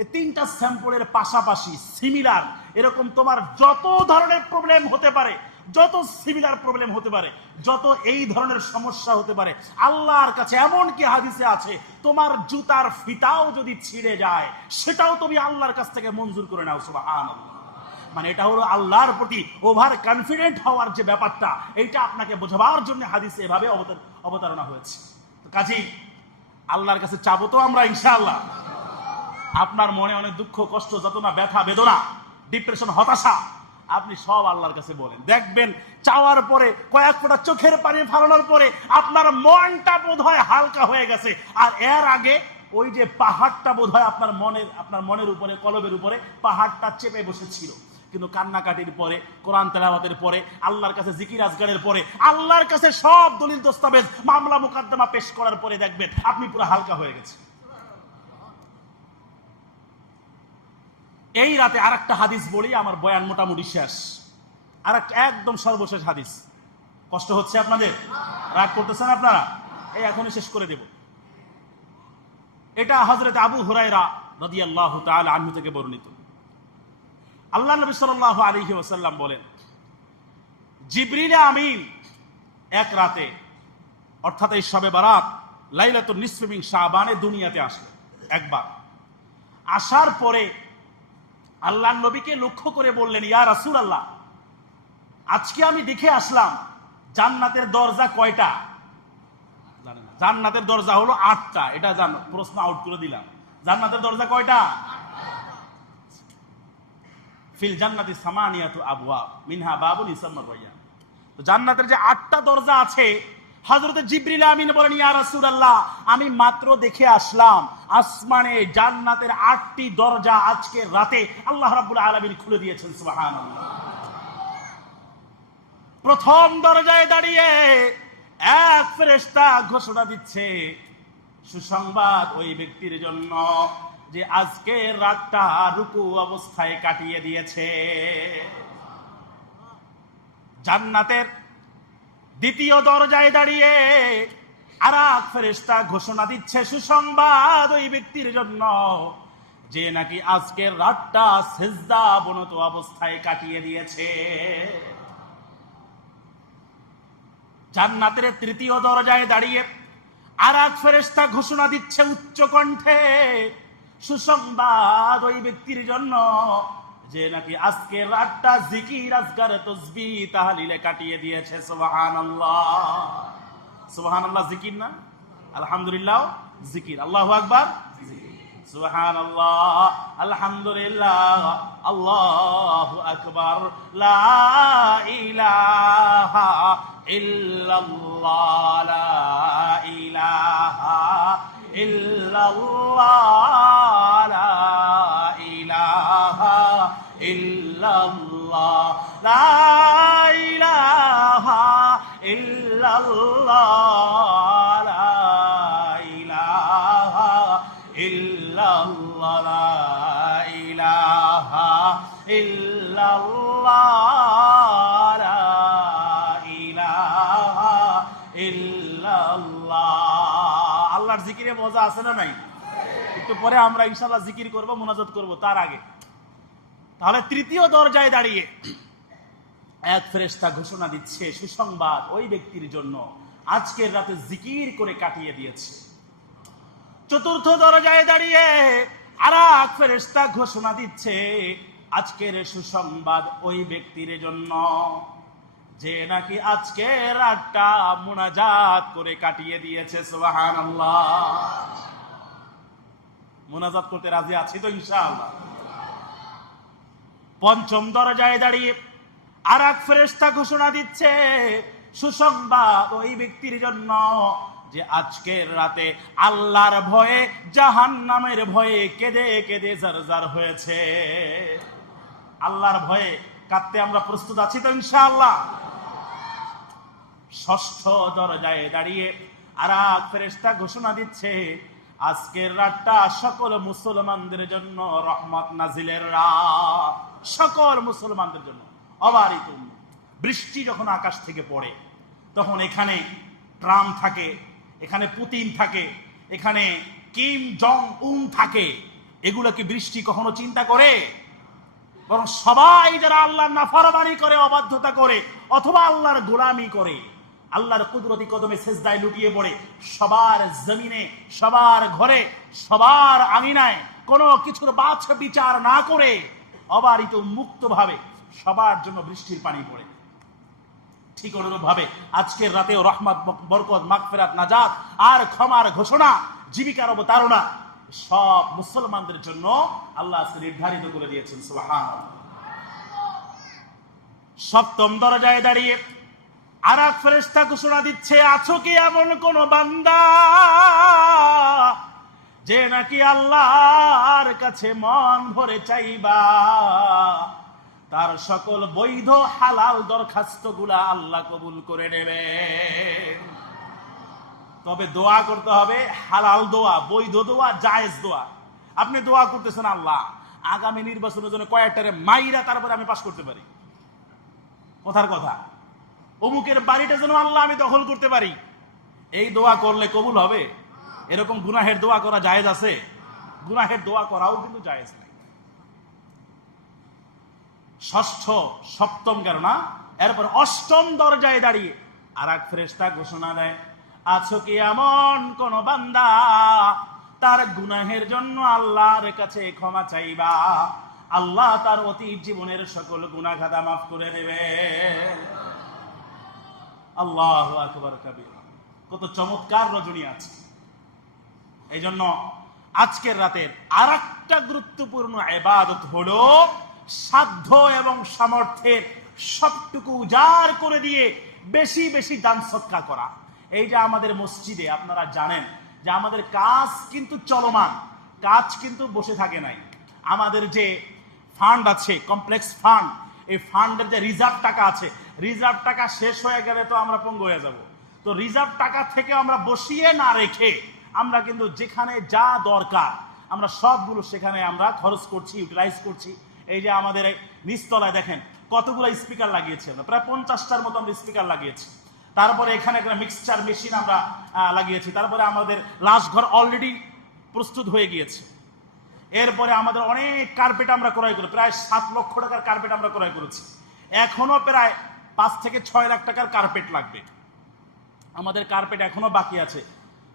এই 3টা স্যাম্পলের পাশাপাশি সিমিলার এরকম তোমার যত ধরনের প্রবলেম হতে পারে, যত সিমিলার প্রবলেম হতে পারে, যত এই ধরনের সমস্যা হতে পারে, আল্লাহর কাছে এমন কি হাদিসে আছে তোমার জুতার ফিতাও যদি ছিঁড়ে যায় সেটাও তুমি আল্লাহর কাছ থেকে মঞ্জুর করে নাও। সুবহানাল্লাহ। মানে এটা হলো আল্লাহর প্রতি ওভার কনফিডেন্ট হওয়ার যে ব্যাপারটা, এইটা আপনাকে বোঝাবার জন্য হাদিসে এভাবে অবতারণা হয়েছে। তো কাজেই আল্লাহর কাছে চাবো তো আমরা ইনশাআল্লাহ। আপনার মনে অনেক দুঃখ, কষ্ট, যাতনা, ব্যথা, বেদনা, ডিপ্রেশন, হতাশা আপনি সব আল্লাহর কাছে বলেন, দেখবেন চাওয়ার পরে কয়েক ফোঁটা চোখের পানি ফালানোর পরে আপনার মনটা বোধহয় হালকা হয়ে গেছে। আর এর আগে ওই যে পাহাড়টা বোধহয় আপনার মনের উপরে, কলবের উপরে পাহাড়টা চেপে বসেছিল। কিন্তু কান্নাকাটির পরে, কোরআন তেলাওয়াতের পরে, আল্লাহর কাছে জিকির আজগারের পরে, আল্লাহর কাছে সব দলিল দস্তাবেজ, মামলা মুকদ্দমা পেশ করার পরে দেখবেন আপনি পুরো হালকা হয়ে গেছে। এই রাতে আরেকটা হাদিস বলি, আমার বয়ান মোটামুটি শেষ। আরেকটা একদম সর্বশেষ হাদিস। কষ্ট হচ্ছে আপনাদের? রাগ করতেছেন আপনারা? এই এখনই শেষ করে দেব। এটা হযরত আবু হুরায়রা রাদিয়াল্লাহু তাআলা আনহু থেকে বর্ণিত। আল্লাহ নবী সাল্লাল্লাহু আলাইহি ওয়াসাল্লাম বলেন, জিবরিল আমিন এক রাতে, অর্থাৎ এই শবে বারাত লাইলাতুন নিসফি মিন শাবানে দুনিয়াতে আসলেন একবার। আসার পরে আল্লাহর নবীকে লক্ষ্য করে বললেন, ইয়া রাসূলুল্লাহ, আজকে আমি দেখে আসলাম জান্নাতের দরজা কয়টা? জানেন না? জান্নাতের দরজা হলো 8টা। এটা জানো, প্রশ্ন আউট করে দিলাম। জান্নাতের দরজা কয়টা? ফিল জান্নাতি সামানিয়াতু আবওয়াব মিনহা বাবুন ইউসাম্মা রায়্যান। তো জান্নাতের যে 8টা দরজা আছে, হযরত জিবরিল আমিন বলেন, ইয়া রাসূলুল্লাহ, আমি মাত্র দেখে আসলাম আসমানে জান্নাতের 8টি দরজা আজকে রাতে আল্লাহ রাব্বুল আলামিন খুলে দিয়েছেন। সুবহানাল্লাহ। প্রথম দরজায় দাঁড়িয়ে এক ফেরেশতা ঘোষণা দিচ্ছে, সুসংবাদ ওই ব্যক্তির জন্য যে আজকে রাতটা রুকু অবস্থায় কাটিয়ে দিয়েছে। জান্নাতের দ্বিতীয় দরজায় দাঁড়িয়ে আর এক ফেরেশতা ঘোষণা দিচ্ছে, সুসংবাদ ওই ব্যক্তির জন্য যে নাকি আজকের রাতটা সিজদা অবনত অবস্থায় কাটিয়ে দিয়েছে। জান্নাতের তৃতীয় দরজায় দাঁড়িয়ে আর এক ফেরেশতা ঘোষণা দিচ্ছে উচ্চ কণ্ঠে, সুসংবাদ ওই ব্যক্তির জন্য যে নাকি আজকে রাতটা জিকির আজগার তাসবিহ তাহলিলে কাটিয়ে দিয়েছে। সুবহানাল্লাহ। সুবহানাল্লাহ জিকির না? আলহামদুলিল্লাহ জিকির। আল্লাহু আকবার জিকির। সুবহানাল্লাহ, আলহামদুলিল্লাহ, আল্লাহু আকবার, লা ইলাহা ইল্লাল্লাহ, লা ইলাহা ইল্লাল্লাহ, লা ইলাহা ইল্লাল্লাহ, লা ইলাহা ইল্লাল্লাহ, লা ইলাহা ইল্লাল্লাহ, লা ইলাহা ইল্লাল্লাহ, লা ইলাহা ইল্লাল্লাহ। আল্লাহর জিকিরে মজা আছে না নাই? একটু পরে আমরা ইনশাআল্লাহ জিকির করব, মুনাজাত করব। তার আগে তাহলে তৃতীয় দরজায় দাঁড়িয়ে এক ফেরেশতা ঘোষণা দিচ্ছে, সুসংবাদ ওই ব্যক্তির জন্য আজকের রাতে জিকির করে কাটিয়ে দিয়েছে। চতুর্থ দরজায় দাঁড়িয়ে আর এক ফেরেশতা ঘোষণা দিচ্ছে, আজকের সুসংবাদ ওই ব্যক্তির জন্য যে নাকি আজকের রাতটা মুনাজাত করে কাটিয়ে দিয়েছে। সুবহানাল্লাহ। মুনাজাত করতে রাজি আছি তো ইনশাআল্লাহ? পঞ্চম দরজায় দাঁড়িয়ে আর এক ফেরেশতা ঘোষণা দিচ্ছে, সুসংবাদ ওই ব্যক্তির জন্য যে আজকের রাতে আল্লাহর ভয়ে জাহান্নামের ভয়ে কেঁদে কেঁদে জারজার হয়েছে। আল্লাহর ভয়ে কাঁদতে আমরা প্রস্তুত আছি তো ইনশাআল্লাহ? ষষ্ঠ দরজায় দাঁড়িয়ে আর এক ফেরেশতা ঘোষণা দিচ্ছে, আজকের রাতটা সকল মুসলমানদের জন্য রহমত নাজিলের রাত। সকল মুসলমানদের জন্য অবারিত বৃষ্টি যখন আকাশ থেকে পড়ে, তখন এখানে ট্রাম্প থাকে, এখানে পুতিন থাকে, এখানে কিম জং উন থাকে। এগুলো কি বৃষ্টি কখনো চিন্তা করে? বরং সবাই যারা আল্লাহর নাফরমানি করে, অবাধ্যতা করে, অথবা আল্লাহর গোলামি করে, আল্লাহর কুদরতি কদমে সেজদায় লুটিয়ে পড়ে, সবার জমিনে, সবার ঘরে, সবার আঙিনায় কোনো কিছুর বাছ বিচার না করে অবারিত মুক্ত ভাবে সবার জন্য বৃষ্টির পানি পড়ে। ঠিক অনুরূপ ভাবে আজকের রাতেও রহমত, বরকত, মাগফিরাত, নাজাত আর ক্ষমার ঘোষণা, জীবিকার অবতারণা সব মুসলমানদের জন্য আল্লাহ নির্ধারিত করে দিয়েছেন। সুবহানাল্লাহ। সপ্তম দরজায় দাঁড়িয়ে আর এক ফেরেশতা ঘোষণা দিচ্ছে, আছো কি এমন কোন বান্দা যে নাকি আল্লাহর কাছে মন ভরে চাইবা, তার সকল বৈধ হালাল দরখাস্ত গুলা আল্লাহ কবুল করে নেবে। তবে দোয়া করতে হবে হালাল দোয়া, বৈধ দোয়া, জায়েজ দোয়া। আপনি দোয়া করতেছেন, আল্লাহ আগামী নির্বাচনের জন্য কয়েকটারে মাইরা তারপরে আমি পাস করতে পারি, কথার কথা, অমুকের বাড়িটা যেন আল্লাহ আমি দখল করতে পারি, এই দোয়া করলে কবুল হবে? এরকম গুনাহের দোয়া করা জায়েজ আছে? গুনাহের দোয়া করাও কিন্তু জায়েজ নাই। ষষ্ঠ সপ্তম গেল না, এরপর অষ্টম দরজায় দাঁড়িয়ে আর এক ফেরেশতা ঘোষণা দেয়, আছো কি এমন কোন বান্দা তার গুনাহের জন্য আল্লাহর কাছে ক্ষমা চাইবা, আল্লাহ তার অতীত জীবনের সকল গুনাহ খাতা মাফ করে দেবে। আল্লাহু আকবার কাবীরা। কত চমৎকার রজনী আছে। এই জন্য আজকের রাতের আর একটা গুরুত্বপূর্ণ ইবাদত হলো সাধ্য এবং সামর্থ্যের সবটুকু উজাড় করে দিয়ে বেশি বেশি দান সদকা করা। এই যে আমাদের মসজিদে আপনারা জানেন যে আমাদের কাজ কিন্তু চলমান, কাজ কিন্তু বসে থাকে নাই। আমাদের যে ফান্ড আছে, কমপ্লেক্স ফান্ড, এই ফান্ডের যে রিজার্ভ টাকা আছে, রিজার্ভ টাকা শেষ হয়ে গেলে তো আমরা পঙ্গু হয়ে যাব। তো রিজার্ভ টাকা থেকে আমরা বসিয়ে না রেখে আমরা কিন্তু যেখানে যা দরকার আমরা সবগুলো সেখানে আমরা খরচ করছি, ইউটিলাইজ করছি। এই যে আমাদের নিচতলায় দেখেন কতগুলো স্পিকার লাগিয়েছি আমরা, প্রায় 50টার মতো আমরা স্পিকার লাগিয়েছি। তারপরে এখানে একটা মিক্সচার মেশিন আমরা লাগিয়েছি। তারপরে আমাদের লাশ ঘর অলরেডি প্রস্তুত হয়ে গিয়েছে। এরপরে আমাদের অনেক কার্পেট আমরা ক্রয় করি, প্রায় 7 লক্ষ টাকার কার্পেট আমরা ক্রয় করেছি। এখনো প্রায় 5 থেকে 6 লাখ টাকার কার্পেট লাগবে। আমাদের কার্পেট এখনো বাকি আছে,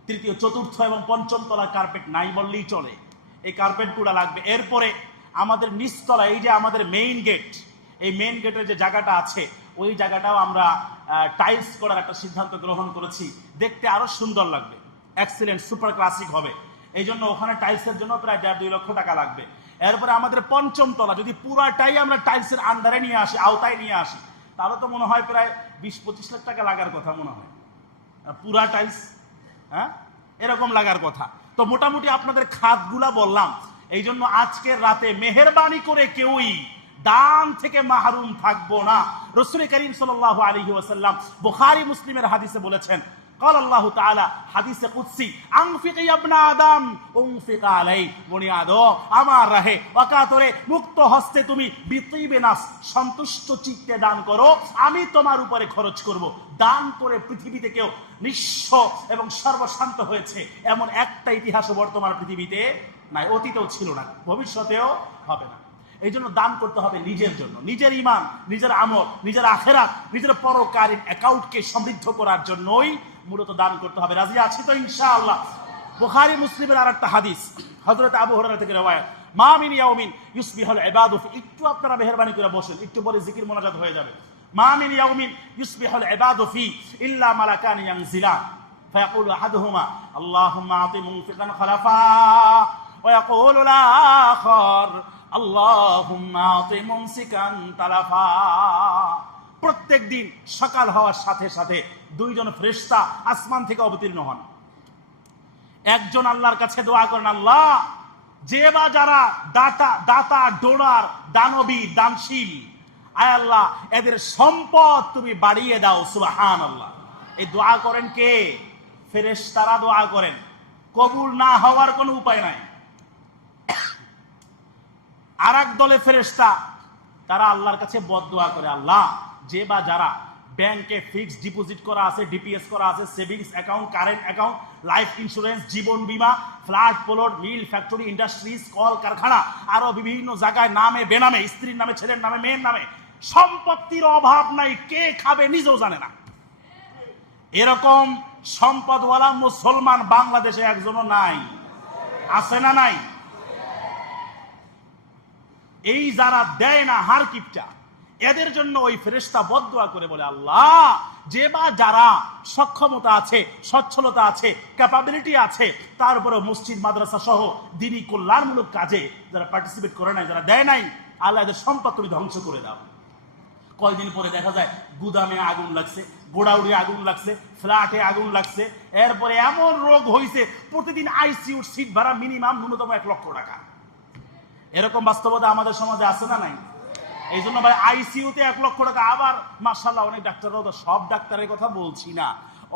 তৃতীয়, চতুর্থ এবং পঞ্চম তলার কার্পেট নাই বললেই চলে, এই কার্পেটগুলো লাগবে। এরপরে আমাদের নিচতলা, এই যে আমাদের মেইন গেট, এই মেইন গেটের যে জায়গাটা আছে ওই জায়গাটাও আমরা টাইলস করার একটা সিদ্ধান্ত গ্রহণ করেছি, দেখতে আরো সুন্দর লাগবে, এক্সিলেন্ট সুপার ক্লাসিক হবে। এই জন্য ওখানে টাইলসের জন্য প্রায় 1.5-2 লক্ষ টাকা লাগবে। এরপরে আমাদের পঞ্চম তলা যদি পুরাটাই আমরা টাইলসের আন্ডারে নিয়ে আসি, আওতায় নিয়ে আসি, তাহলে তো মনে হয় প্রায় 20-25 লাখ টাকা লাগার কথা মনে হয়, পুরা টাইলস, হ্যাঁ এরকম লাগার কথা। তো মোটামুটি আপনাদের খাতগুলা বললাম। এই জন্য আজকের রাতে মেহেরবানি করে কেউই দান থেকে মাহরুম থাকবো না। রাসূল করিম সাল্লাল্লাহু আলাইহি ওয়াসাল্লাম বুখারী মুসলিমের হাদিসে বলেছেন, قال الله تعالى হাদিসে কুদসি, আনফিক ইয়া ইবনে আদম উনফিক আলাই, বনি আদম আমার রাহে ওয়াকাতরে মুক্ত হস্তে তুমি বিতিবে নাস, সন্তুষ্ট চিত্তে দান করো, আমি তোমার উপরে খরচ করব। দান করে পৃথিবীতে কেউ নিঃস্ব এবং সর্বশান্ত হয়েছে এমন একটা ইতিহাসও বর্তমান পৃথিবীতে নাই, অতীতেও ছিল না, ভবিষ্যতেও হবে না। এই জন্য দান করতে হবে নিজের জন্য, নিজের ঈমান, নিজের আমল, নিজের আখিরাত, নিজের পরকালীন অ্যাকাউন্টকে সমৃদ্ধ করার জন্যই মূলত দান করতে হবে। রাজি আছি তো ইনশাআল্লাহ? বুখারী মুসলিমের আরেকটা হাদিস, হযরত আবু হুরায়রা থেকে রওয়ায়াত, মা মিন ইয়াউমিন ইউসবিহুল ইবাদু ফি, একটু আপনারা মেহেরবানি করে বসেন, একটু পরে জিকির মোনাজাত হয়ে যাবে। মা মিন ইয়াউমিন ইউসবিহুল ইবাদু ফি ইল্লা মালাকান ইয়ানজিলান ফায়াকুলু আহাদুহুমা আল্লাহুম্মা আতি মুনফিকান খলাফা ওয়া ইয়াকুলু আল-আখার আল্লাহুম্মা আতি মুমসিকান তালাফা। প্রত্যেক দিন সকাল হওয়ার সাথে সাথে 2 জন ফেরেশতা আসমান থেকে অবতীর্ণ হন। একজন আল্লাহর কাছে দোয়া করেন, আল্লাহ যে বা যারা দাতা ডোনার, দানবী, দানশীল, আয় আল্লাহ এদের সম্পদ তুমি বাড়িয়ে দাও, সুবহানাল্লাহ। এই দোয়া করেন কে? ফেরেশতারা দোয়া করেন। কবুল না হওয়ার কোনো উপায় নাই। আর এক দলে ফেরেশতা তারা আল্লাহর কাছে বদদোয়া করে, আল্লাহ যে বা যারা ব্যাংকে ফিক্সড ডিপোজিট করা আছে, ডিপিএস করা আছে, savings account, current account, life insurance, জীবন বীমা, flat, plot, mill, factory, industries, কল কারখানা, আরো বিভিন্ন জায়গায় নামে বেনামে, স্ত্রীর নামে, ছেলের নামে, মেয়ের নামে সম্পত্তির অভাব নাই, কে খাবে নিজেও জানে না, এরকম সম্পদওয়ালা মুসলমান বাংলাদেশে একজনও নাই। আছে না নাই? এই যারা দেয় না হার কিপটা, এদের জন্য ওই ফেরেশতা বদদোয়া করে বলে, আল্লাহ যে বা যারা সক্ষমতা আছে, সচ্ছলতা আছে, ক্যাপাবিলিটি আছে, তারপরে মসজিদ মাদ্রাসা সহ দ্বীনি কল্যাণমূলক কাজে যারা পার্টিসিপেট করে নাই, যারা দেয় নাই, আল্লাহ এদের সম্পদ তুমি ধ্বংস করে দাও। কয়দিন পরে দেখা যায় গুদামে আগুন লাগছে, গোডাউনে আগুন লাগছে, ফ্ল্যাটে আগুন লাগছে, এরপরে এমন রোগ হয়েছে প্রতিদিন আইসিইউর সিট ভাড়া মিনিমাম ন্যূনতম 1 লক্ষ টাকা। এরকম বাস্তবতা আমাদের সমাজে আছে না নাই? এই জন্য ভাই আইসিইউতে 1 লক্ষ টাকা। আবার মাশাআল্লাহ অনেক ডাক্তাররাও, তো সব ডাক্তারের কথা বলছি না,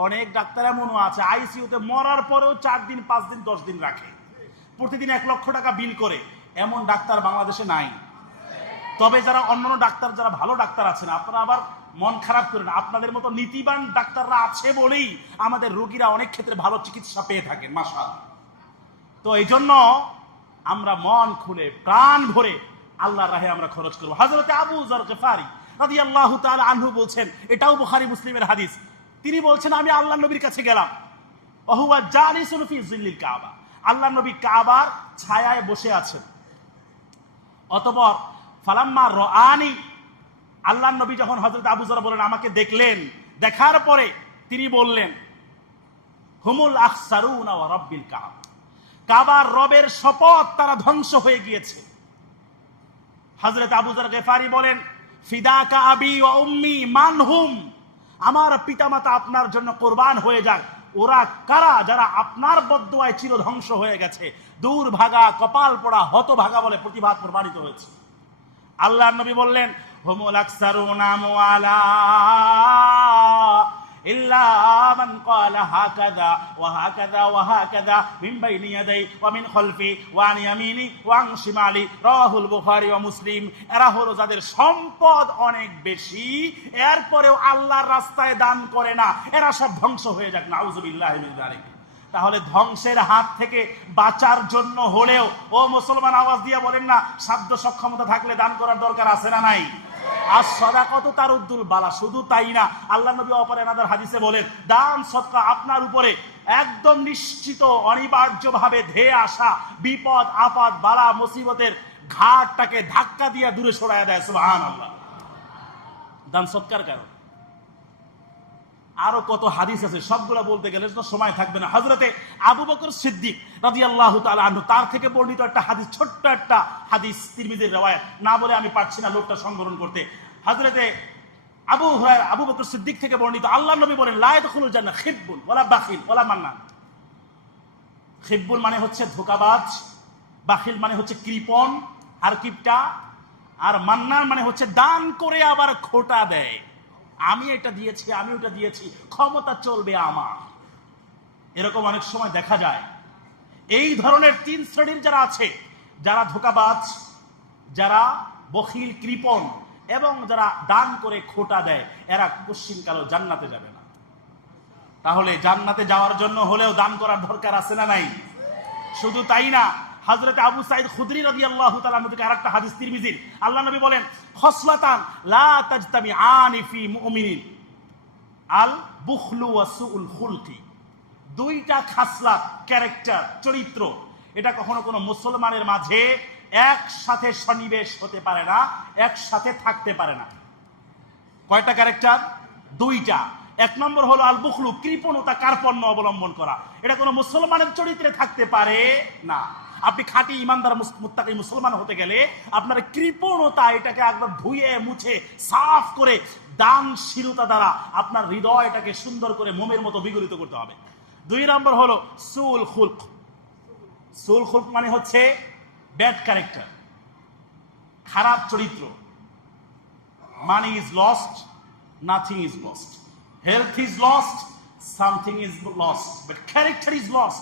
অনেক ডাক্তার এমনও আছে আইসিইউতে মরার পরেও 4 দিন 5 দিন 10 দিন রাখে, প্রতিদিন 1 লক্ষ টাকা বিল করে। এমন ডাক্তার বাংলাদেশে নাই। তবে যারা অন্যান্য ডাক্তার, যারা ভালো ডাক্তার আছেন, আপনারা আবার মন খারাপ করেন, আপনাদের মতো নীতিবান ডাক্তাররা আছে বলেই আমাদের রোগীরা অনেক ক্ষেত্রে ভালো চিকিৎসা পেয়ে থাকেন মাশাআল্লাহ। তো এই জন্য আমরা মন খুলে প্রাণ ভরে আল্লাহর রাহে আমরা খরচ করব। হযরত আবু যর গিফারি রাদিয়াল্লাহু তাআলা আনহু বলছেন, এটাও বুখারী মুসলিমের হাদিস, তিনি বলছেন আমি আল্লাহর নবীর কাছে গেলাম, ওহুয়া জালিসুন ফি জিল্লিল কাবা, আল্লাহর নবী কাবার ছায়ায় বসে আছেন। অতঃপর ফালাম্মা রাআনি, আল্লাহর নবী যখন হযরত আবু যর বলেন আমাকে দেখলেন, দেখার পরে তিনি বললেন হুমুল আখসারুনা ওয়া রাব্বিল কাবা, কাবার রবের শপথ তারা ধ্বংস হয়ে গিয়েছে। হযরত আবু যর গিফারি বলেন ফিদাকা আবি ওয়া উম্মি মানহুম, আমার পিতামাতা আপনার জন্য কুরবান হয়ে যাক। ওরা কারা? যারা আপনার বদদুয়ায় চির ধ্বংস হয়ে গেছে, দুর্ভাগা, কপাল পোড়া, হতভাগা বলে প্রতিবাদ প্রমাণিত হয়েছে। আল্লাহর নবী বললেন হুমুল আকসারুনা মুআলা ইল্লা মান ক্বালা হাকাযা ওয়া হাকাযা ওয়া হাকাযা মিন বাইনি ইয়াদাই ওয়া মিন খালফি ওয়া আন ইয়ামিনি ওয়া আন শিমালি, রাওয়াহুল বুখারী ওয়া মুসলিম। এরা হলো যাদের সম্পদ অনেক বেশি, এরপরেও আল্লাহর রাস্তায় দান করে না, এরা সব ধ্বংস হয়ে যাক, নাউযুবিল্লাহি মিন যালিক। তাহলে ধ্বংসের হাত থেকে বাঁচার জন্য হলেও ও মুসলমান আওয়াজ দিয়ে বলেন না, সাধ্য সক্ষমতা থাকলে দান করার দরকার আছে না নাই? আর সাদাকাতু তারুদ্দুল বালা, শুধু তাই না, আল্লাহ নবী অপরানাদার হাদিসে বলেন দান সদকা আপনার উপরে একদম নিশ্চিত অনিবার্যভাবে ধেয়ে আসা বিপদ আপদ বালা মুসিবতের ঘাটটাকে ধাক্কা দিয়ে দূরে সরায় দেয়। সুবহানাল্লাহ। দান সদকার কারণ আরো কত হাদিস আছে, সবগুলা বলতে গেলে তো সময় থাকবে না। হযরতে আবু বকর সিদ্দিক রাদিয়াল্লাহু তাআলা আনহু, তার থেকে বর্ণিত একটা হাদিস, ছোট্ট একটা হাদিস, তিরমিজির riwayat, না বলে আমি পারছি না লোকটা সংবরণ করতে। হযরতে আবু বকর সিদ্দিক থেকে বর্ণিত, আল্লাহর নবী বলেন লা ইয়াদখুলুল জান্নাহ খিব্বুন ওয়ালা বাখিল ওয়ালা মান্নান। খিব্বুন মানে হচ্ছে ধোঁকাবাজ, বাখিল মানে হচ্ছে কৃপণ আর কিপটা, আর মান্নান মানে হচ্ছে দান করে আবার খোটা দেয়। আমি এটা দিয়েছি, আমি ওটা দিয়েছি, ক্ষমতা চলবে আমার। এরকম অনেক সময় দেখা যায়। এই ধরনের 3 শ্রেণীর যারা আছে, যারা ধোঁকাবাজ, যারা বখিল কৃপণ এবং যারা দান করে খোটা দেয়, এরা পশ্চিমকালেও জান্নাতে যাবে না। তাহলে জান্নাতে যাওয়ার জন্য হলেও দান করার দরকার আছে না নাই? শুধু তাই না, হযরত আবু সাঈদ খুদরি রাদিয়াল্লাহু তাআলা আনহু থেকে আরেকটা হাদিস তিরমিজির, আল্লাহ নবী বলেন খসলাতান লা তাজতামিআনি ফি মুমিনিন আল বুখলু ওয়া সুউল খুলকি, 2টা খাসলাত, ক্যারেক্টার, চরিত্র, এটা কখনো কোনো মুসলমানের মাঝে একসাথে সন্নিবেশ হতে পারে না, একসাথে থাকতে পারে না। কয়টা ক্যারেক্টার? 2টা। 1 নম্বর হলো আল বুখলু, কৃপণতা, কার্পণ্য অবলম্বন করা, এটা কোনো মুসলমানের চরিত্রে থাকতে পারে না। আপনি খাঁটি ইমানদার মুত্তাকি মুসলমান হতে গেলে আপনার কৃপণতা, এটাকে একবার ধুয়ে মুছে সাফ করে দানশীলতা দ্বারা আপনার হৃদয়টাকে সুন্দর করে মোমের মতো বিগলিত করতে হবে। 2 নম্বর হলো সুল খুলক। সুল খুলক মানে হচ্ছে ব্যাড ক্যারেক্টার, খারাপ চরিত্র। Money is lost, nothing is lost, health is lost, something is lost, but character is lost.